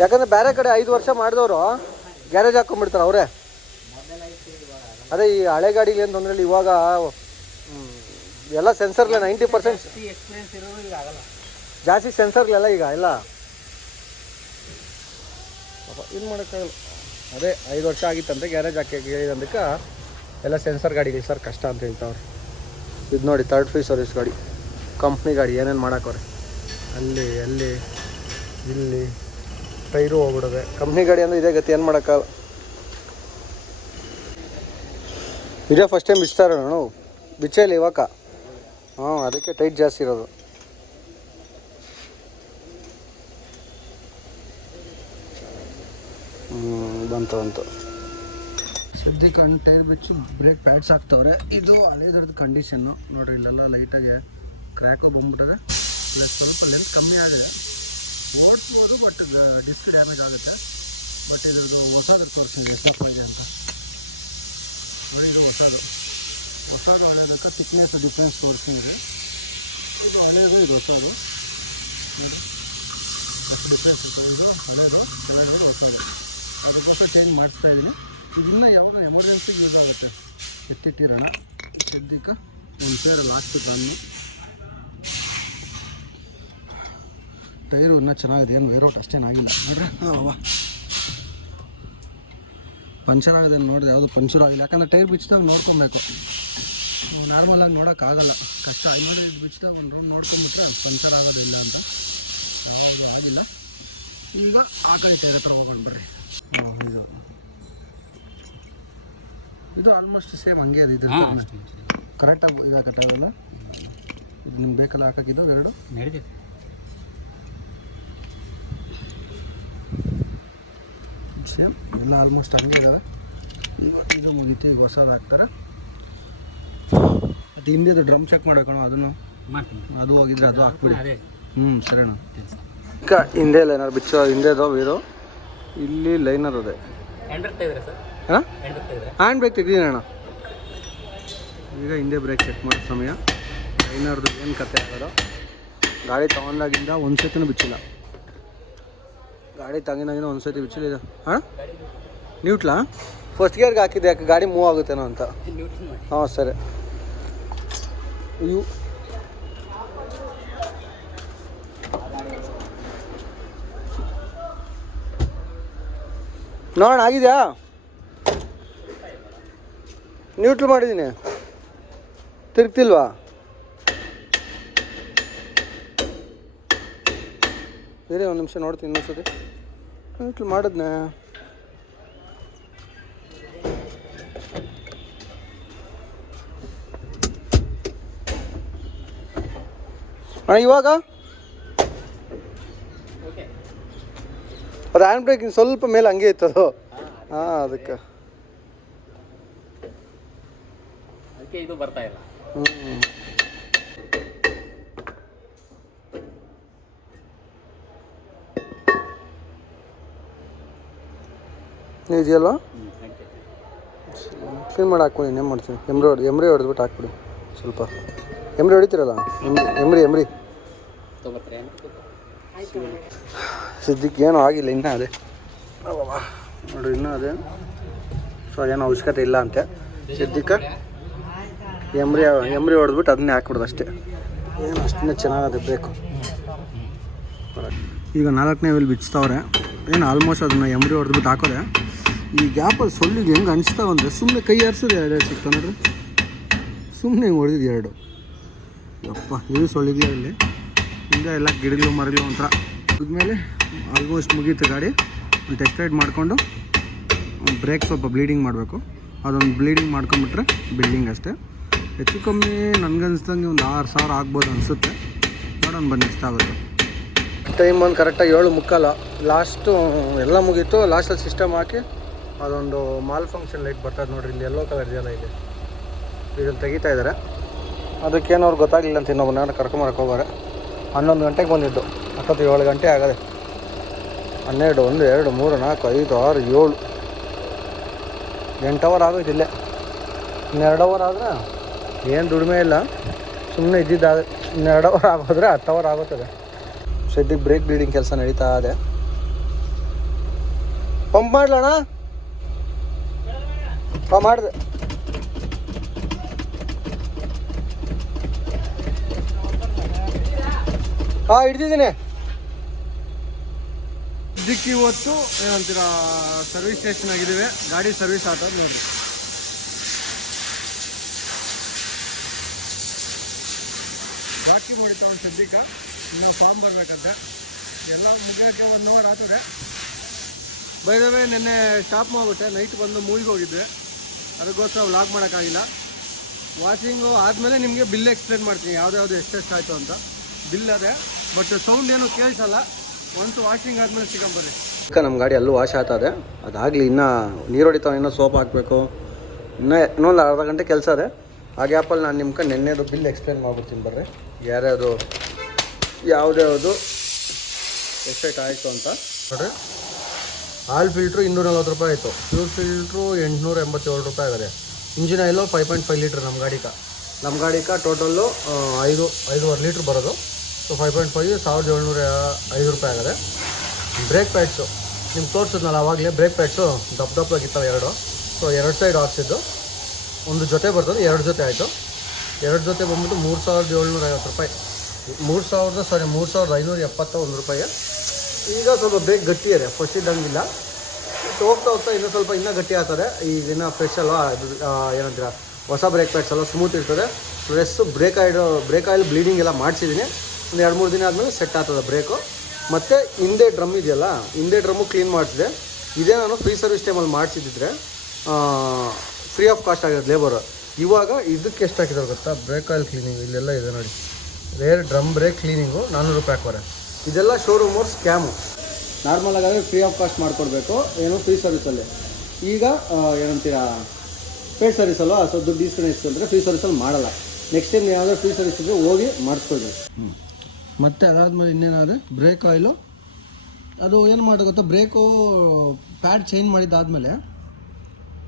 ಯಾಕಂದ್ರೆ ಬೇರೆ ಕಡೆ ಐದು ವರ್ಷ ಮಾಡಿದವರು ಗ್ಯಾರೇಜ್ ಹಾಕೊಂಡ್ಬಿಡ್ತಾರೆ ಅವರೇ. ಅದೇ ಈ ಹಳೆ ಗಾಡಿಗೆ ಏನು ತೊಂದರೆ ಇವಾಗ ಎಲ್ಲ ಸೆನ್ಸರ್ಗಳೇ ನೈಂಟಿ ಪರ್ಸೆಂಟ್ ಎಕ್ಸ್ಪೀರಿಯನ್ಸ್ ಇರೋದು ಈಗ ಆಗಲ್ಲ. ಜಾಸ್ತಿ ಸೆನ್ಸರ್ಗಳೆಲ್ಲ ಈಗ ಎಲ್ಲ ಏನು ಮಾಡೋಕ್ಕಾಗಲ್ಲ. ಅದೇ ಐದು ವರ್ಷ ಆಗಿತ್ತಂತೆ ಗ್ಯಾರೇಜ್ ಹಾಕಿ ಹೇಳಿದಂದಕ್ಕೆ ಎಲ್ಲ ಸೆನ್ಸರ್ ಗಾಡಿಗಳು ಸರ್ ಕಷ್ಟ ಅಂತ ಹೇಳ್ತಾವ್ರೆ. ಇದು ನೋಡಿ ತರ್ಡ್ ಫ್ರೀ ಸರ್ವಿಸ್ ಗಾಡಿ. ಕಂಪ್ನಿ ಗಾಡಿ ಏನೇನು ಮಾಡೋಕ್ಕವ್ರೆ ಅಲ್ಲಿ ಅಲ್ಲಿ ಇಲ್ಲಿ ಟೈರು ಹೋಗ್ಬಿಡೋದೆ. ಕಂಪ್ನಿ ಗಾಡಿ ಅಂದರೆ ಇದೇ ಗತಿ ಏನು ಮಾಡೋಕ್ಕಾಗಲ್ಲ ಇದೇ ಫಸ್ಟ್ ಟೈಮ್ ಬಿಚ್ತಾರೆ ನಾನು ಬಿಚ್ಚೇಲಿ ಇವಾಗ ಹಾಂ ಅದಕ್ಕೆ ಟೈಟ್ ಜಾಸ್ತಿ ಇರೋದು. ಹ್ಞೂ ಬಂತು ಬಂತು. ಸದ್ಯಕ್ಕೆ ಕಣ್ಣು ಟೈರ್ ಬಿಚ್ಚು ಬ್ರೇಕ್ ಪ್ಯಾಡ್ಸ್ ಹಾಕ್ತವ್ರೆ. ಇದು ಹಳೇದ್ರದ್ದು ಕಂಡೀಷನ್ನು ನೋಡ್ರಿ, ಇಲ್ಲೆಲ್ಲ ಲೈಟಾಗಿ ಕ್ರ್ಯಾಕು ಬಂದ್ಬಿಟ್ಟಿದೆ ಪ್ಲಸ್ ಸ್ವಲ್ಪ ಲೆಂತ್ ಕಮ್ಮಿ ಆಗಿದೆ. ಓಡಿಸ್ಬೋದು ಬಟ್ ಡಿಸ್ಕ್ ಡ್ಯಾಮೇಜ್ ಆಗುತ್ತೆ. ಬಟ್ ಇದ್ರದ್ದು ಹೊಸದ್ರ ತೋರಿಸಿದೆ ಎಷ್ಟಪ್ಪ ಇದೆ ಅಂತ. ನೋಡಿ, ಇದು ಹೊಸದು. ಹೊಸದು ಹಳೇದಕ್ಕೆ ಥಿಕ್ನೆಸ್ ಡಿಫ್ರೆನ್ಸ್ ತೋರಿಸ್ತೀನಿ ಇದು ಹಳೆಯದು ಇದು ಹೊಸದು. ಡಿಫ್ರೆನ್ಸ್ ಇದು ಹಳೆಯದು ಹಳೆಯದು ಹೊಸದು. ಅದಕ್ಕೋಸ್ಕರ ಚೇಂಜ್ ಮಾಡಿಸ್ತಾ ಇದ್ದೀನಿ ಇದನ್ನ ಯಾವಾಗ ಎಮರ್ಜೆನ್ಸಿಗೆ ಯೂಸ್ ಆಗುತ್ತೆ. ಎತ್ತಿಟ್ಟಿರೋಣ. ಸದ್ಯಕ್ಕೆ ಒಂದು ಸೇರ್ ಲಾಸ್ಟ್ ಬಂದು ಟೈರು ಇನ್ನೂ ಚೆನ್ನಾಗಿದೆ. ಏನು ವೈರೌಟ್ ಅಷ್ಟೇನಾಗಿಲ್ಲ ನೋಡ್ರಿ. ಅವ ಪಂಚರ್ ಆಗಿದೆ ನೋಡಿದೆ. ಯಾವುದು ಪಂಚರ್ ಆಗಿಲ್ಲ. ಯಾಕಂದ್ರೆ ಟೈರ್ ಬಿಚ್ಚಿದಾಗ ನೋಡ್ಕೊಬೇಕು. ನಾರ್ಮಲಾಗಿ ನೋಡೋಕ್ಕಾಗಲ್ಲ ಕಷ್ಟ. ಇದು ಬಿಚ್ಚಿದಾಗ ಒಂದು ರೌಂಡ್ ನೋಡ್ಕೊಂಡ್ಬಿಟ್ರೆ ಪಂಚರ್ ಆಗೋದಿಲ್ಲ ಅಂತ. ಇಲ್ಲ ಈಗ ಆ ಟೈರ್ ಹತ್ರ ಹೋಗೋಣ ಬರ್ರಿ. ಹಾಂ, ಇದು. ಇದು ಆಲ್ಮೋಸ್ಟ್ ಸೇಮ್ ಹಂಗೆ ಅದು ಇದು ಹಾಂ ಕರೆಕ್ಟಾಗಿ ಇದು ಆಗಲ್ಲ ಇದು ನಿಮ್ಗೆ ಬೇಕಲ್ಲ ಹಾಕಿದ್ದು ಎರಡು? ನಡೀತೈತೆ. ಸೇಮ್ ಎಲ್ಲ ಆಲ್ಮೋಸ್ಟ್ ಹಂಗೆ ಇದಾವೆ. ಈಗ ಇದು ಮುಗೀತು ಈಗ ಹೊಸದು ಹಾಕ್ತಾರೆ. ಮತ್ತು ಹಿಂದಿದು ಡ್ರಮ್ ಚೆಕ್ ಮಾಡ್ಬೇಕಣ್ಣ ಅದನ್ನು. ಮಾಡ್ತೀನಿ. ಅದು ಹೋಗಿದ್ರೆ ಅದು ಹಾಕ್ಬಿಡಿ. ಹ್ಞೂ ಸರಿ ಅಣ್ಣ ಕೆಲಸ ಈಗ ಹಿಂದೆ ಲೈನರ್ ಬಿಚ್ಚೋ ಹಿಂದೆದೋ ವೀರು ಇಲ್ಲಿ ಲೈನರ್ ಅದೇ. ಸರ್? ಹ್ಯಾಂಡ್ ಬ್ರೇಕ್ ತೆಗ್ದಿದ್ದೀನಿ ಅಣ್ಣ? ಈಗ ಹಿಂದೆ ಬ್ರೇಕ್ ಚೆಕ್ ಮಾಡೋ ಸಮಯ. ಲೈನರ್ದು ಏನು ಕತೆ ಆಗೋದು? ಗಾಡಿ ತಗೊಂಡಾಗಿಂದ ಒಂದು ಸತಿನೂ ಬಿಚ್ಚಿಲ್ಲ. ಗಾಡಿ ತಗೊಂಡಾಗಿಂದ ಒಂದು ಸತಿ ಬಿಚ್ಚಿಲ್ಲ ಇದು. ಹಾಂ ನ್ಯೂಟ್ಲಾ ಫಸ್ಟ್ ಗೇರ್ಗೆ ಹಾಕಿದ್ದೆ ಯಾಕೆ ಗಾಡಿ ಮೂವ್ ಆಗುತ್ತೇನೋ ಅಂತ. ಹಾಂ ಸರಿ. ಇವು ನೋಡೋಣ ಆಗಿದೆಯಾ? ನ್ಯೂಟ್ರಲ್ ಮಾಡಿದ್ದೀನಿ ತಿರುಗ್ತಿಲ್ವಾ? ಬೇರೆ ಒಂದು ನಿಮಿಷ ನೋಡ್ತೀನಿ ಇನ್ನೊಂದ್ಸತಿ. ನ್ಯೂಟ್ರಲ್ ಮಾಡಿದ್ನೆ. ಅಣ್ಣ ಇವಾಗ? ಅದು ಹ್ಯಾಂಡ್ ಬ್ರೇಕಿಂಗ್ ಸ್ವಲ್ಪ ಮೇಲೆ ಹಂಗೆ ಇತ್ತದು. ಹಾಂ ಅದಕ್ಕೆ. ಅದಕ್ಕೆ ಇದು ಬರ್ತಾ ಇಲ್ಲ. ಇದೆಯಲ್ಲ? ಕ್ಲೀನ್ ಮಾಡಿ ಹಾಕ್ಬಿಡಿ ಇನ್ನೇನು ಮಾಡ್ತೀನಿ ಎಮ್ರಿ ಹೊಡೆದು ಎಮ್ರಿ ಹೊಡೆದ್ಬಿಟ್ಟು ಹಾಕ್ಬಿಡಿ ಸ್ವಲ್ಪ. ಎಮ್ರಿ ಹೊಡಿತೀರಲ್ಲ? ಎಮ್ರಿ ಎಮ್ರಿ ಸದ್ಯಕ್ಕೆ ಏನೂ ಆಗಿಲ್ಲ ಇನ್ನೂ ಅದೇ. ನೋಡಿ ನೋಡ್ರಿ ಇನ್ನೂ ಅದೇ. ಸೊ ಏನೋ ಅವಶ್ಯಕತೆ ಇಲ್ಲ ಅಂತೆ. ಸದ್ಯಕ್ಕೆ ಎಮ್ರಿ ಎಮ್ರಿ ಹೊಡೆದ್ಬಿಟ್ಟು ಅದನ್ನೇ ಹಾಕ್ಬಿಡೋದು ಅಷ್ಟೇ. ಏನು ಅಷ್ಟೇ ಚೆನ್ನಾಗದೆ ಬೇಕು. ಈಗ ನಾಲ್ಕನೇ ವೇಲ್ ಬಿಚ್ತಾವ್ರೆ ಏನು ಆಲ್ಮೋಸ್ಟ್ ಅದನ್ನ ಎಮ್ರಿ ಹೊಡೆದ್ಬಿಟ್ಟು ಹಾಕೋದೆ. ಈ ಗ್ಯಾಪಲ್ಲಿ ಸೊಳ್ಳಿಗೆ ಹೆಂಗೆ ಅನಿಸ್ತಾವ ಅಂದರೆ ಸುಮ್ಮನೆ ಕೈ ಎರಡು ಎರಡು ನೋಡ್ರಿ. ಸುಮ್ಮನೆ ಹಿಂಗೆ ಹೊಡೆದಿದ್ದು ಎರಡು. ಯಪ್ಪ ಇದು ಸೊಳ್ಳಿಗೆ ಇಲ್ಲಿ. ಹಿಂಗೆ ಎಲ್ಲ ಗಿಡಗಳು ಮರಗಳು ಒಂಥರ. ಇದ್ಮೇಲೆ ಆಲ್ಮೋಸ್ಟ್ ಮುಗೀತು ಗಾಡಿ. ಒಂದು ಟೆಸ್ಟ್ ರೈಡ್ ಮಾಡಿಕೊಂಡು ಬ್ರೇಕ್ ಸ್ವಲ್ಪ ಬ್ಲೀಡಿಂಗ್ ಮಾಡಬೇಕು. ಅದೊಂದು ಬ್ಲೀಡಿಂಗ್ ಮಾಡ್ಕೊಂಬಿಟ್ರೆ ಬಿಲ್ಡಿಂಗ್ ಅಷ್ಟೇ. ಹೆಚ್ಚು ಕಮ್ಮಿ ನನಗನ್ಸ್ದಂಗೆ ಒಂದು ಆರು ಸಾವಿರ ಆಗ್ಬೋದು ಅನಿಸುತ್ತೆ. ನೋಡೋಣ ಬನ್ನಿ ಎಷ್ಟಾಗುತ್ತೆ ಟೈಮ್ ಒಂದು ಕರೆಕ್ಟಾಗಿ ಏಳು ಮುಕ್ಕಾಲ. ಲಾಸ್ಟು ಎಲ್ಲ ಮುಗೀತು. ಲಾಸ್ಟಲ್ಲಿ ಸಿಸ್ಟಮ್ ಹಾಕಿ ಅದೊಂದು ಮಾಲ್ ಫಂಕ್ಷನ್ ಲೈಟ್ ಬರ್ತದೆ ನೋಡ್ರಿ, ಇಲ್ಲಿ ಎಲ್ಲೋ ಕಲರ್ ಇದೆಯಲ್ಲ ಇಲ್ಲಿ. ಇದನ್ನು ತೆಗಿತಾ ಇದ್ದಾರೆ ಅದಕ್ಕೇನು ಅವ್ರು ಗೊತ್ತಾಗಲಿಲ್ಲ ಅಂತ ಇನ್ನೊಬ್ಬನ ಕರ್ಕೊಂಬರಕ್ಕೆ ಹೋಗೋರೆ ಹನ್ನೊಂದು ಗಂಟೆಗೆ ಬಂದಿದ್ದು. ಹತ್ತತ್ತು ಏಳು ಗಂಟೆ ಆಗದೆ. ಹನ್ನೆರಡು, ಒಂದು, ಎರಡು, ಮೂರು, ನಾಲ್ಕು, ಐದು, ಆರು, ಏಳು. ಎಂಟು ಅವರ್ ಆಗೋಯ್ತು ಇಲ್ಲೇ. ಇನ್ನೆರಡು ಅವರ್ ಆದರೆ ಏನು ದುಡಿಮೆ ಇಲ್ಲ. ಸುಮ್ಮನೆ ಇದ್ದಿದ್ದಾಗ ಎರಡು ಅವರ್ ಆಗೋದ್ರೆ ಹತ್ತು ಅವರ್ ಆಗುತ್ತದೆ. ಸದ್ಯಕ್ಕೆ ಬ್ರೇಕ್ ಬ್ಲೀಡಿಂಗ್ ಕೆಲಸ ನಡೀತಾ ಇದೆ. ಪಂಪ್ ಮಾಡ್ಲಣ್ಣ? ಹಾಂ, ಮಾಡಿದೆ. ಹಾಂ, ಹಿಡ್ದಿದ್ದೀನಿ. ಇದಕ್ಕೆ ಇವತ್ತು ಏನಂತೀರ ಸರ್ವಿಸ್ ಸ್ಟೇಷನ್ ಆಗಿದ್ದೀವಿ. ಗಾಡಿ ಸರ್ವಿಸ್ ಆಟೋದು ನೋಡಿ ಬಾಕಿ ಮುಗಿತ ಒಂದು ಸದ್ಯಕ್ಕೆ. ಇನ್ನು ಫಾರ್ಮ್ ಬರಬೇಕಂತೆ. ಎಲ್ಲ ಮುಗಿಯೋಕ್ಕೆ ಒನ್ ಅವರ್ ಆತದೆ. ಬೈದವೇ ನಿನ್ನೆ ಸ್ಟಾಪ್ ಮಾಡಿಬಿಟ್ಟೆ ನೈಟ್ ಬಂದು ಮೂವಿಗೆ ಹೋಗಿದ್ದೆ. ಅದಕ್ಕೋಸ್ಕರ ವ್ಲಾಗ್ ಮಾಡೋಕ್ಕಾಗಿಲ್ಲ. ವಾಷಿಂಗು ಆದಮೇಲೆ ನಿಮಗೆ ಬಿಲ್ ಎಕ್ಸ್ಪ್ಲೇನ್ ಮಾಡ್ತೀನಿ. ಯಾವುದ್ಯಾವುದು ಎಷ್ಟೆಷ್ಟು ಆಯಿತು ಅಂತ. ಬಿಲ್ ಅದೇ ಬಟ್ ಸೌಂಡ್ ಏನು ಕೇಳಿಸಲ್ಲ. ಒಂದು ವಾಷಿಂಗ್ ಆದಮೇಲೆ ಸಿಗಂಬರ್ರಿ ಈಗ ನಮ್ಮ ಗಾಡಿ ಅಲ್ಲೂ ವಾಶ್ ಆಗ್ತದೆ ಅದಾಗಲಿ ಇನ್ನೂ ನೀರು ಹೊಡಿತಾವೆ ಇನ್ನೂ ಸೋಪ್ ಹಾಕಬೇಕು. ಇನ್ನೂ ಇನ್ನೊಂದು ಅರ್ಧ ಗಂಟೆ ಕೆಲಸ ಇದೆ ಆ ಗ್ಯಾಪಲ್ಲಿ ನಾನು ನಿಮ್ಗೆ ನೆನ್ನೆದು ಬಿಲ್ ಎಕ್ಸ್ಪ್ಲೇನ್ ಮಾಡ್ಬಿಡ್ತೀನಿ ಬರ್ರಿ. ಯಾರ್ಯಾವುದು ಯಾವುದ್ಯಾವುದು ಎಫೆಕ್ಟ್ ಆಯಿತು ಅಂತ. ನೋಡ್ರಿ. ಆಲ್ ಫಿಲ್ಟ್ರು ಇನ್ನೂರ ನಲ್ವತ್ತು ರೂಪಾಯಿ ಆಯಿತು. ಪ್ಯೂರ್ ಫಿಲ್ಟ್ರು ಎಂಟುನೂರ ಎಂಬತ್ತೇಳು ರೂಪಾಯಿ ಆಗಿದೆ. Engine oil five point five litre ನಮ್ಮ ಗಾಡಿಕ. ನಮ್ಮ ಗಾಡಿಕ ಟೋಟಲ್ಲು ಐದು ಐದೂವರೆ ಲೀಟ್ರ್ ಬರೋದು. ಸೊ ಫೈವ್ ಪಾಯಿಂಟ್ ಫೈವ್ ಸಾವಿರದ ಏಳ್ನೂರ ಐದು ರೂಪಾಯಿ ಆಗಿದೆ. ಬ್ರೇಕ್ ಪ್ಯಾಡ್ಸು ನಿಮ್ಗೆ ತೋರಿಸಿದ್ನಲ್ಲ ಆವಾಗಲೇ ಬ್ರೇಕ್ ಪ್ಯಾಡ್ಸು ದಪ್ಪ ದಪ್ಪದಾಗಿತ್ತವೆ ಎರಡು. ಸೊ ಎರಡು ಸೈಡ್ ಹಾಕ್ಸಿದ್ದು. ಒಂದು ಜೊತೆ ಬರ್ತದೆ, ಎರಡು ಜೊತೆ ಆಯಿತು. ಎರಡು ಜೊತೆ ಬಂದ್ಬಿಟ್ಟು ಮೂರು ಸಾವಿರದ ಏಳ್ನೂರ ಐವತ್ತು ರೂಪಾಯಿ. ಮೂರು ಸಾವಿರದ ಸಾರಿ ಮೂರು ಸಾವಿರದ ಐನೂರ ಎಪ್ಪತ್ತ ಒಂದು ರೂಪಾಯಿ. ಈಗ ಸ್ವಲ್ಪ ಬೇಗ ಗಟ್ಟಿ ಇದೆ ಫಸ್ಟ್ ಇದ್ದಂಗಿಲ್ಲ. ಹೋಗ್ತಾ ಹೋಗ್ತಾ ಇನ್ನೂ ಸ್ವಲ್ಪ ಇನ್ನೂ ಗಟ್ಟಿ ಆಗ್ತದೆ. ಈಗ ಇನ್ನೂ ಫ್ರೆಶ್ ಅಲ್ವಾ ಏನಂತೀರ, ಹೊಸ ಬ್ರೇಕ್ ಪ್ಯಾಡ್ಸ್ ಎಲ್ಲ ಸ್ಮೂತ್ ಇರ್ತದೆ. Fresh brake oil brake oil bleeding ಎಲ್ಲ ಮಾಡಿಸಿದ್ದೀನಿ ಒಂದು ಎರಡು ಮೂರು ದಿನ ಆದಮೇಲೆ ಸೆಟ್ ಆಗ್ತದೆ ಬ್ರೇಕು ಮತ್ತು ಹಿಂದೆ ಡ್ರಮ್ ಇದೆಯಲ್ಲ, ಹಿಂದೆ ಡ್ರಮ್ಮು ಕ್ಲೀನ್ ಮಾಡಿಸಿದೆ. ಇದೇ ನಾನು ಫ್ರೀ ಸರ್ವಿಸ್ ಟೈಮಲ್ಲಿ ಮಾಡಿಸಿದ್ದಿದ್ರೆ ಫ್ರೀ ಆಫ್ ಕಾಸ್ಟ್ ಆಗಿರೋದು ಲೇಬರು ಇವಾಗ ಇದಕ್ಕೆ ಎಷ್ಟು ಹಾಕಿದ್ರು ಗೊತ್ತಾ? ಬ್ರೇಕ್ ಆಯಿಲ್ ಕ್ಲೀನಿಂಗ್ ಇಲ್ಲೆಲ್ಲ ಇದೆ ನೋಡಿ. ರೇರ್ ಡ್ರಮ್ ಬ್ರೇಕ್ ಕ್ಲೀನಿಂಗು ನಾನ್ನೂರು ರೂಪಾಯಿ ಹಾಕೋರೆ ಇದೆಲ್ಲ ಶೋರೂಮ್ ಅವ್ರ ಸ್ಕ್ಯಾಮು ನಾರ್ಮಲ್ ಆಗಾದರೆ ಫ್ರೀ ಆಫ್ ಕಾಸ್ಟ್ ಮಾಡಿಕೊಡ್ಬೇಕು. ಏನು ಫ್ರೀ ಸರ್ವಿಸಲ್ಲಿ ಈಗ ಏನಂತೀರಾ? ಪೇಡ್ ಸರ್ವಿಸಲ್ಲೋ ಸೊ ದುಡ್ಡು ಇಸ್ಕೊಂಡು ಅಂದರೆ ಫ್ರೀ ಸರ್ವಿಸಲ್ಲಿ ಮಾಡಲ್ಲ. ನೆಕ್ಸ್ಟ್ ಟೈಮ್ ಏನಾದರೂ ಫ್ರೀ ಸರ್ವಿಸ್ ಇದ್ದರೆ ಹೋಗಿ ಮಾಡಿಸ್ಕೊಳ್ಬೇಕು. ಮತ್ತು ಅದಾದಮೇಲೆ ಇನ್ನೇನಾದರೆ ಬ್ರೇಕ್ ಆಯಿಲು ಅದು ಏನು ಮಾಡೋದು ಗೊತ್ತಾ? ಬ್ರೇಕು ಪ್ಯಾಡ್ ಚೇಂಜ್ ಮಾಡಿದ್ದಾದಮೇಲೆ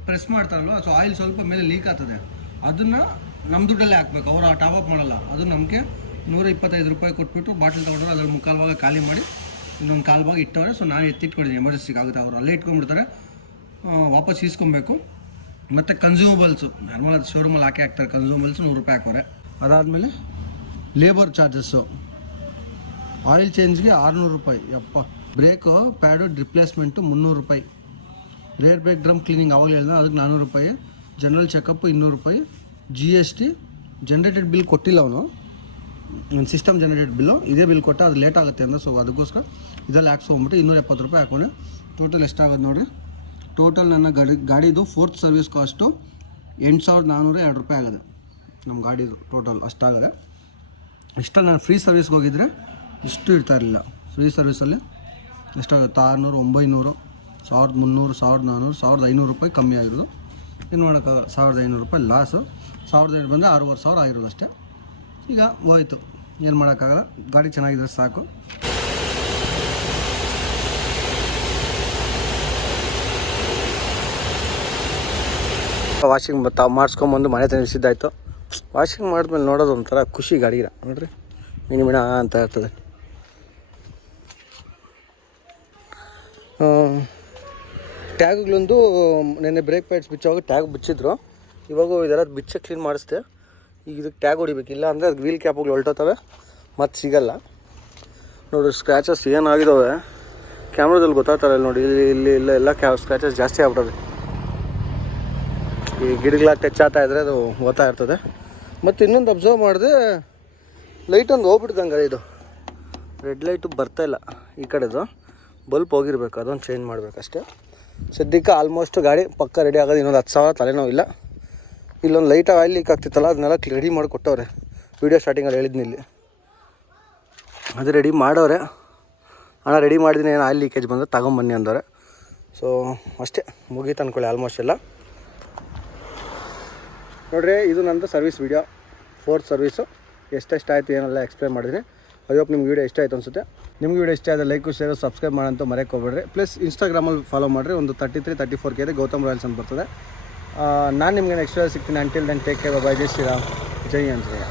ಪ್ರೆಸ್ ಮಾಡ್ತಾರಲ್ವ? ಸೊ ಆಯಿಲ್ ಸ್ವಲ್ಪ ಮೇಲೆ ಲೀಕ್ ಆಗ್ತದೆ. ಅದನ್ನು ನಮ್ಮ ದುಡ್ಡಲ್ಲೇ ಹಾಕ್ಬೇಕು. ಅವರು ಟಾಪ್ ಅಪ್ ಮಾಡಲ್ಲ. ಅದು ನಮಗೆ ನೂರ ಇಪ್ಪತ್ತೈದು ರೂಪಾಯಿ ಕೊಟ್ಬಿಟ್ಟು ಬಾಟಲ್ ತೊಗೊಂಡ್ರೆ ಅದ್ರ ಮುಕ್ಕಾಲು ಭಾಗ ಖಾಲಿ ಮಾಡಿ ಇನ್ನೊಂದು ಕಾಲು ಭಾಗ ಇಟ್ಟವ್ರೆ. ಸೊ ನಾನು ಎತ್ತಿಟ್ಕೊಂಡಿದ್ದೀನಿ ಎಮರ್ಜೆನ್ಸಿಗೆ ಆಗುತ್ತೆ ಅವರು. ಅಲ್ಲೇ ಇಟ್ಕೊಂಡ್ಬಿಡ್ತಾರೆ. ಆ, ವಾಪಸ್ ಇಸ್ಕೊಬೇಕು ಮತ್ತು ಕನ್ಸ್ಯೂಮಬಲ್ಸು ನಾರ್ಮಲ್ ಅದು ಶೋರೂಮಲ್ಲಿ ಹಾಕಿ ಹಾಕ್ತಾರೆ ಕನ್ಸ್ಯೂಮಬಲ್ಸ್ ನೂರು ರೂಪಾಯಿ ಹಾಕೋರೆ. ಅದಾದಮೇಲೆ ಲೇಬರ್ ಚಾರ್ಜಸ್ಸು ಆಯಿಲ್ ಚೇಂಜ್ಗೆ ಆರುನೂರು ರೂಪಾಯಿ. ಯಪ್ಪ. ಬ್ರೇಕು ಪ್ಯಾಡು ರಿಪ್ಲೇಸ್ಮೆಂಟು ಮುನ್ನೂರು ರೂಪಾಯಿ. ರೇರ್ ಬ್ರೇಕ್ ಡ್ರಮ್ ಕ್ಲೀನಿಂಗ್ ಅವಾಗಲೇ ಹೇಳಿದ ಅದಕ್ಕೆ ನಾನ್ನೂರು ರೂಪಾಯಿ. ಜನರಲ್ ಚೆಕಪ್ ಇನ್ನೂರು ರೂಪಾಯಿ. G S T generated bill ಕೊಟ್ಟಿಲ್ಲ ಅವನು. ಒಂದು ಸಿಸ್ಟಮ್ ಜನರೇಟೆಡ್ ಬಿಲ್ಲು ಇದೇ ಬಿಲ್ ಕೊಟ್ಟ ಅದು ಲೇಟ್ ಆಗುತ್ತೆ ಅಂತ ಸೊ ಅದಕ್ಕೋಸ್ಕರ ಇದರಲ್ಲಿ ಹಾಕ್ಸ್ಕೊಂಬಿಟ್ಟು ಇನ್ನೂರ ಎಪ್ಪತ್ತು ರೂಪಾಯಿ ಹಾಕೊಂಡೆ ಟೋಟಲ್ ಎಷ್ಟಾಗೋದು ನೋಡಿರಿ ಟೋಟಲ್ ನನ್ನ ಗಾಡಿ, ಗಾಡಿದು ಫೋರ್ತ್ ಸರ್ವಿಸ್ ಕಾಸ್ಟು ಎಂಟು ಸಾವಿರದ ನಾನ್ನೂರ ಎರಡು ರೂಪಾಯಿ ಆಗಿದೆ. ನಮ್ಮ ಗಾಡಿದು ಟೋಟಲ್ ಅಷ್ಟಾಗದೆ. ಇಷ್ಟು ನಾನು ಫ್ರೀ ಸರ್ವಿಸ್ಗೆ ಹೋಗಿದ್ರೆ ಇಷ್ಟು ಇರ್ತಾ ಇರಲಿಲ್ಲ. ಫ್ರೀ ಸರ್ವಿಸಲ್ಲಿ ಎಷ್ಟಾಗುತ್ತೆ? ಆರುನೂರು, ಒಂಬೈನೂರು. ಸಾವಿರದ ಮುನ್ನೂರು, ಸಾವಿರದ ನಾನ್ನೂರು ಸಾವಿರದ ಐನೂರು ರೂಪಾಯಿ ಕಮ್ಮಿ ಆಗಿರೋದು. ಏನು ಮಾಡೋಕ್ಕಾಗಲ್ಲ ಸಾವಿರದ ಐನೂರು ರೂಪಾಯಿ ಲಾಸು ಸಾವಿರದ ಐನೂರು ಬಂದರೆ ಆರೂವರೆ ಸಾವಿರ ಆಗಿರೋದು ಅಷ್ಟೇ. ಈಗ ಹೋಯಿತು. ಏನು ಮಾಡೋಕ್ಕಾಗಲ್ಲ? ಗಾಡಿ ಚೆನ್ನಾಗಿದ್ರೆ ಸಾಕು. ವಾಷಿಂಗ್ ಬತ್ತ ಮಾಡಿಸ್ಕೊಂಬಂದು ಮನೆ ತನಿಸಿದ್ದಾಯ್ತು ವಾಷಿಂಗ್ ಮಾಡಿದ್ಮೇಲೆ ನೋಡೋದು ಒಂಥರ ಖುಷಿ ಗಾಡಿಗೆ ನೋಡ್ರಿ ಮಿನಿಮಿಣ ಅಂತ ಇರ್ತದೆ. ಟ್ಯಾಗ್ಗಳೊಂದು ನೆನ್ನೆ ಬ್ರೇಕ್ ಪ್ಯಾಡ್ಸ್ ಬಿಚ್ಚೋವಾಗ ಟ್ಯಾಗ್ ಬಿಚ್ಚಿದ್ರು. ಇವಾಗ ಇದೆಲ್ಲ ಬಿಚ್ಚ ಕ್ಲೀನ್ ಮಾಡಿಸ್ದೆ. ಈಗ ಇದಕ್ಕೆ ಟ್ಯಾಗ್ ಹೊಡಿಬೇಕು. ಇಲ್ಲ ಅಂದರೆ ಅದು ವೀಲ್ ಕ್ಯಾಪ್ಗಳು ಹೊಲ್ಟೋತವೆ ಮತ್ತು ಸಿಗಲ್ಲ. ನೋಡಿ ಸ್ಕ್ರ್ಯಾಚಸ್ ಏನಾಗಿದ್ದಾವೆ ಕ್ಯಾಮ್ರಾದಲ್ಲಿ ಗೊತ್ತಾಗ್ತಾರೆ ನೋಡಿ. ಇಲ್ಲಿ ಇಲ್ಲಿ, ಇಲ್ಲ ಎಲ್ಲ ಕ್ಯಾ ಸ್ಕ್ರ್ಯಾಚಸ್ ಜಾಸ್ತಿ ಆಗ್ಬಿಟ್ಟದೆ ಈ ಗಿಡಗಳ ಟಚ್ ಆಗ್ತಾ ಇದ್ದರೆ ಅದು ಓದ್ತಾ ಇರ್ತದೆ. ಮತ್ತು ಇನ್ನೊಂದು ಅಬ್ಸರ್ವ್ ಮಾಡಿದೆ. ಲೈಟ್ ಒಂದು ಹೋಗ್ಬಿಡ್ದಂಗೆ ಇದು. ರೆಡ್ ಲೈಟು ಬರ್ತಾ ಇಲ್ಲ ಈ ಕಡೆದು. ಬಲ್ಪ್ ಹೋಗಿರ್ಬೇಕು. ಅದೊಂದು ಚೇಂಜ್ ಮಾಡಬೇಕಷ್ಟೇ ಸದ್ಯಕ್ಕೆ ಆಲ್ಮೋಸ್ಟ್ ಗಾಡಿ ಪಕ್ಕ ರೆಡಿ ಆಗೋದು ಇನ್ನೊಂದು ಹತ್ತು ಸಾವಿರ ತಲೆನೋವಿಲ್ಲ. ಇಲ್ಲೊಂದು ಲೈಟ್ ಆಯಿಲ್ ಲೀಕ್ ಆಗ್ತಿತ್ತಲ್ಲ ಅದನ್ನೆಲ್ಲ ರೆಡಿ ಮಾಡಿ ಕೊಟ್ಟವ್ರೆ ವೀಡಿಯೋ ಸ್ಟಾರ್ಟಿಂಗಲ್ಲಿ ಹೇಳಿದ್ನಿ ಇಲ್ಲಿ. ಅದು ರೆಡಿ ಮಾಡವ್ರೆ. ಹಣ ರೆಡಿ ಮಾಡಿದ್ದೀನಿ ಏನು ಆಯಿಲ್ ಲೀಕೇಜ್ ಬಂದರೆ ತಗೊಂಬನ್ನಿ ಅಂದವ್ರೆ. ಸೊ ಅಷ್ಟೇ ಮುಗೀತು ಅಂದ್ಕೊಳ್ಳಿ ಆಲ್ಮೋಸ್ಟ್ ಎಲ್ಲ. ನೋಡ್ರಿ, ಇದು ನಂದು ಸರ್ವಿಸ್ ವೀಡಿಯೋ ಫೋರ್ತ್ ಸರ್ವಿಸು ಎಷ್ಟೆಷ್ಟು ಆಯಿತು ಏನೆಲ್ಲ ಎಕ್ಸ್ಪ್ಲೇನ್ ಮಾಡಿದ್ದೀನಿ ಐ ಹೋಪ್ ನಿಮ್ಗೆ ವೀಡಿಯೋ ಇಷ್ಟ ಆಯ್ತು ಅನ್ಸುತ್ತೆ. ನಿಮ್ಗೆ ವೀಡಿಯೋ ಇಷ್ಟ ಆದರೆ ಲೈಕು ಶೇರು ಸಬ್ಸ್ಕ್ರೈಬ್ ಮಾಡಂತ ಮರೆಕೋಬೇಡ್ರಿ. ಪ್ಲಸ್ ಇನ್ಸ್ಟಾಗ್ರಾಮಲ್ಲಿ ಫಾಲೋ ಮಾಡಿರಿ. ಒಂದು thirty three thirty four K ಇದೆ ಗೌತಮ್ ರಾಯಲ್ಸ್ ಅಂತ ಬರ್ತದೆ. ನಾನು ನಿಮಗೆ ನೆಕ್ಸ್ಟ್ ಸಿಗ್ತೀನಿ. Until then take care bye ಜೈ ಶ್ರೀರಾಮ್. ಜೈ ಆಂಜನೇಯ.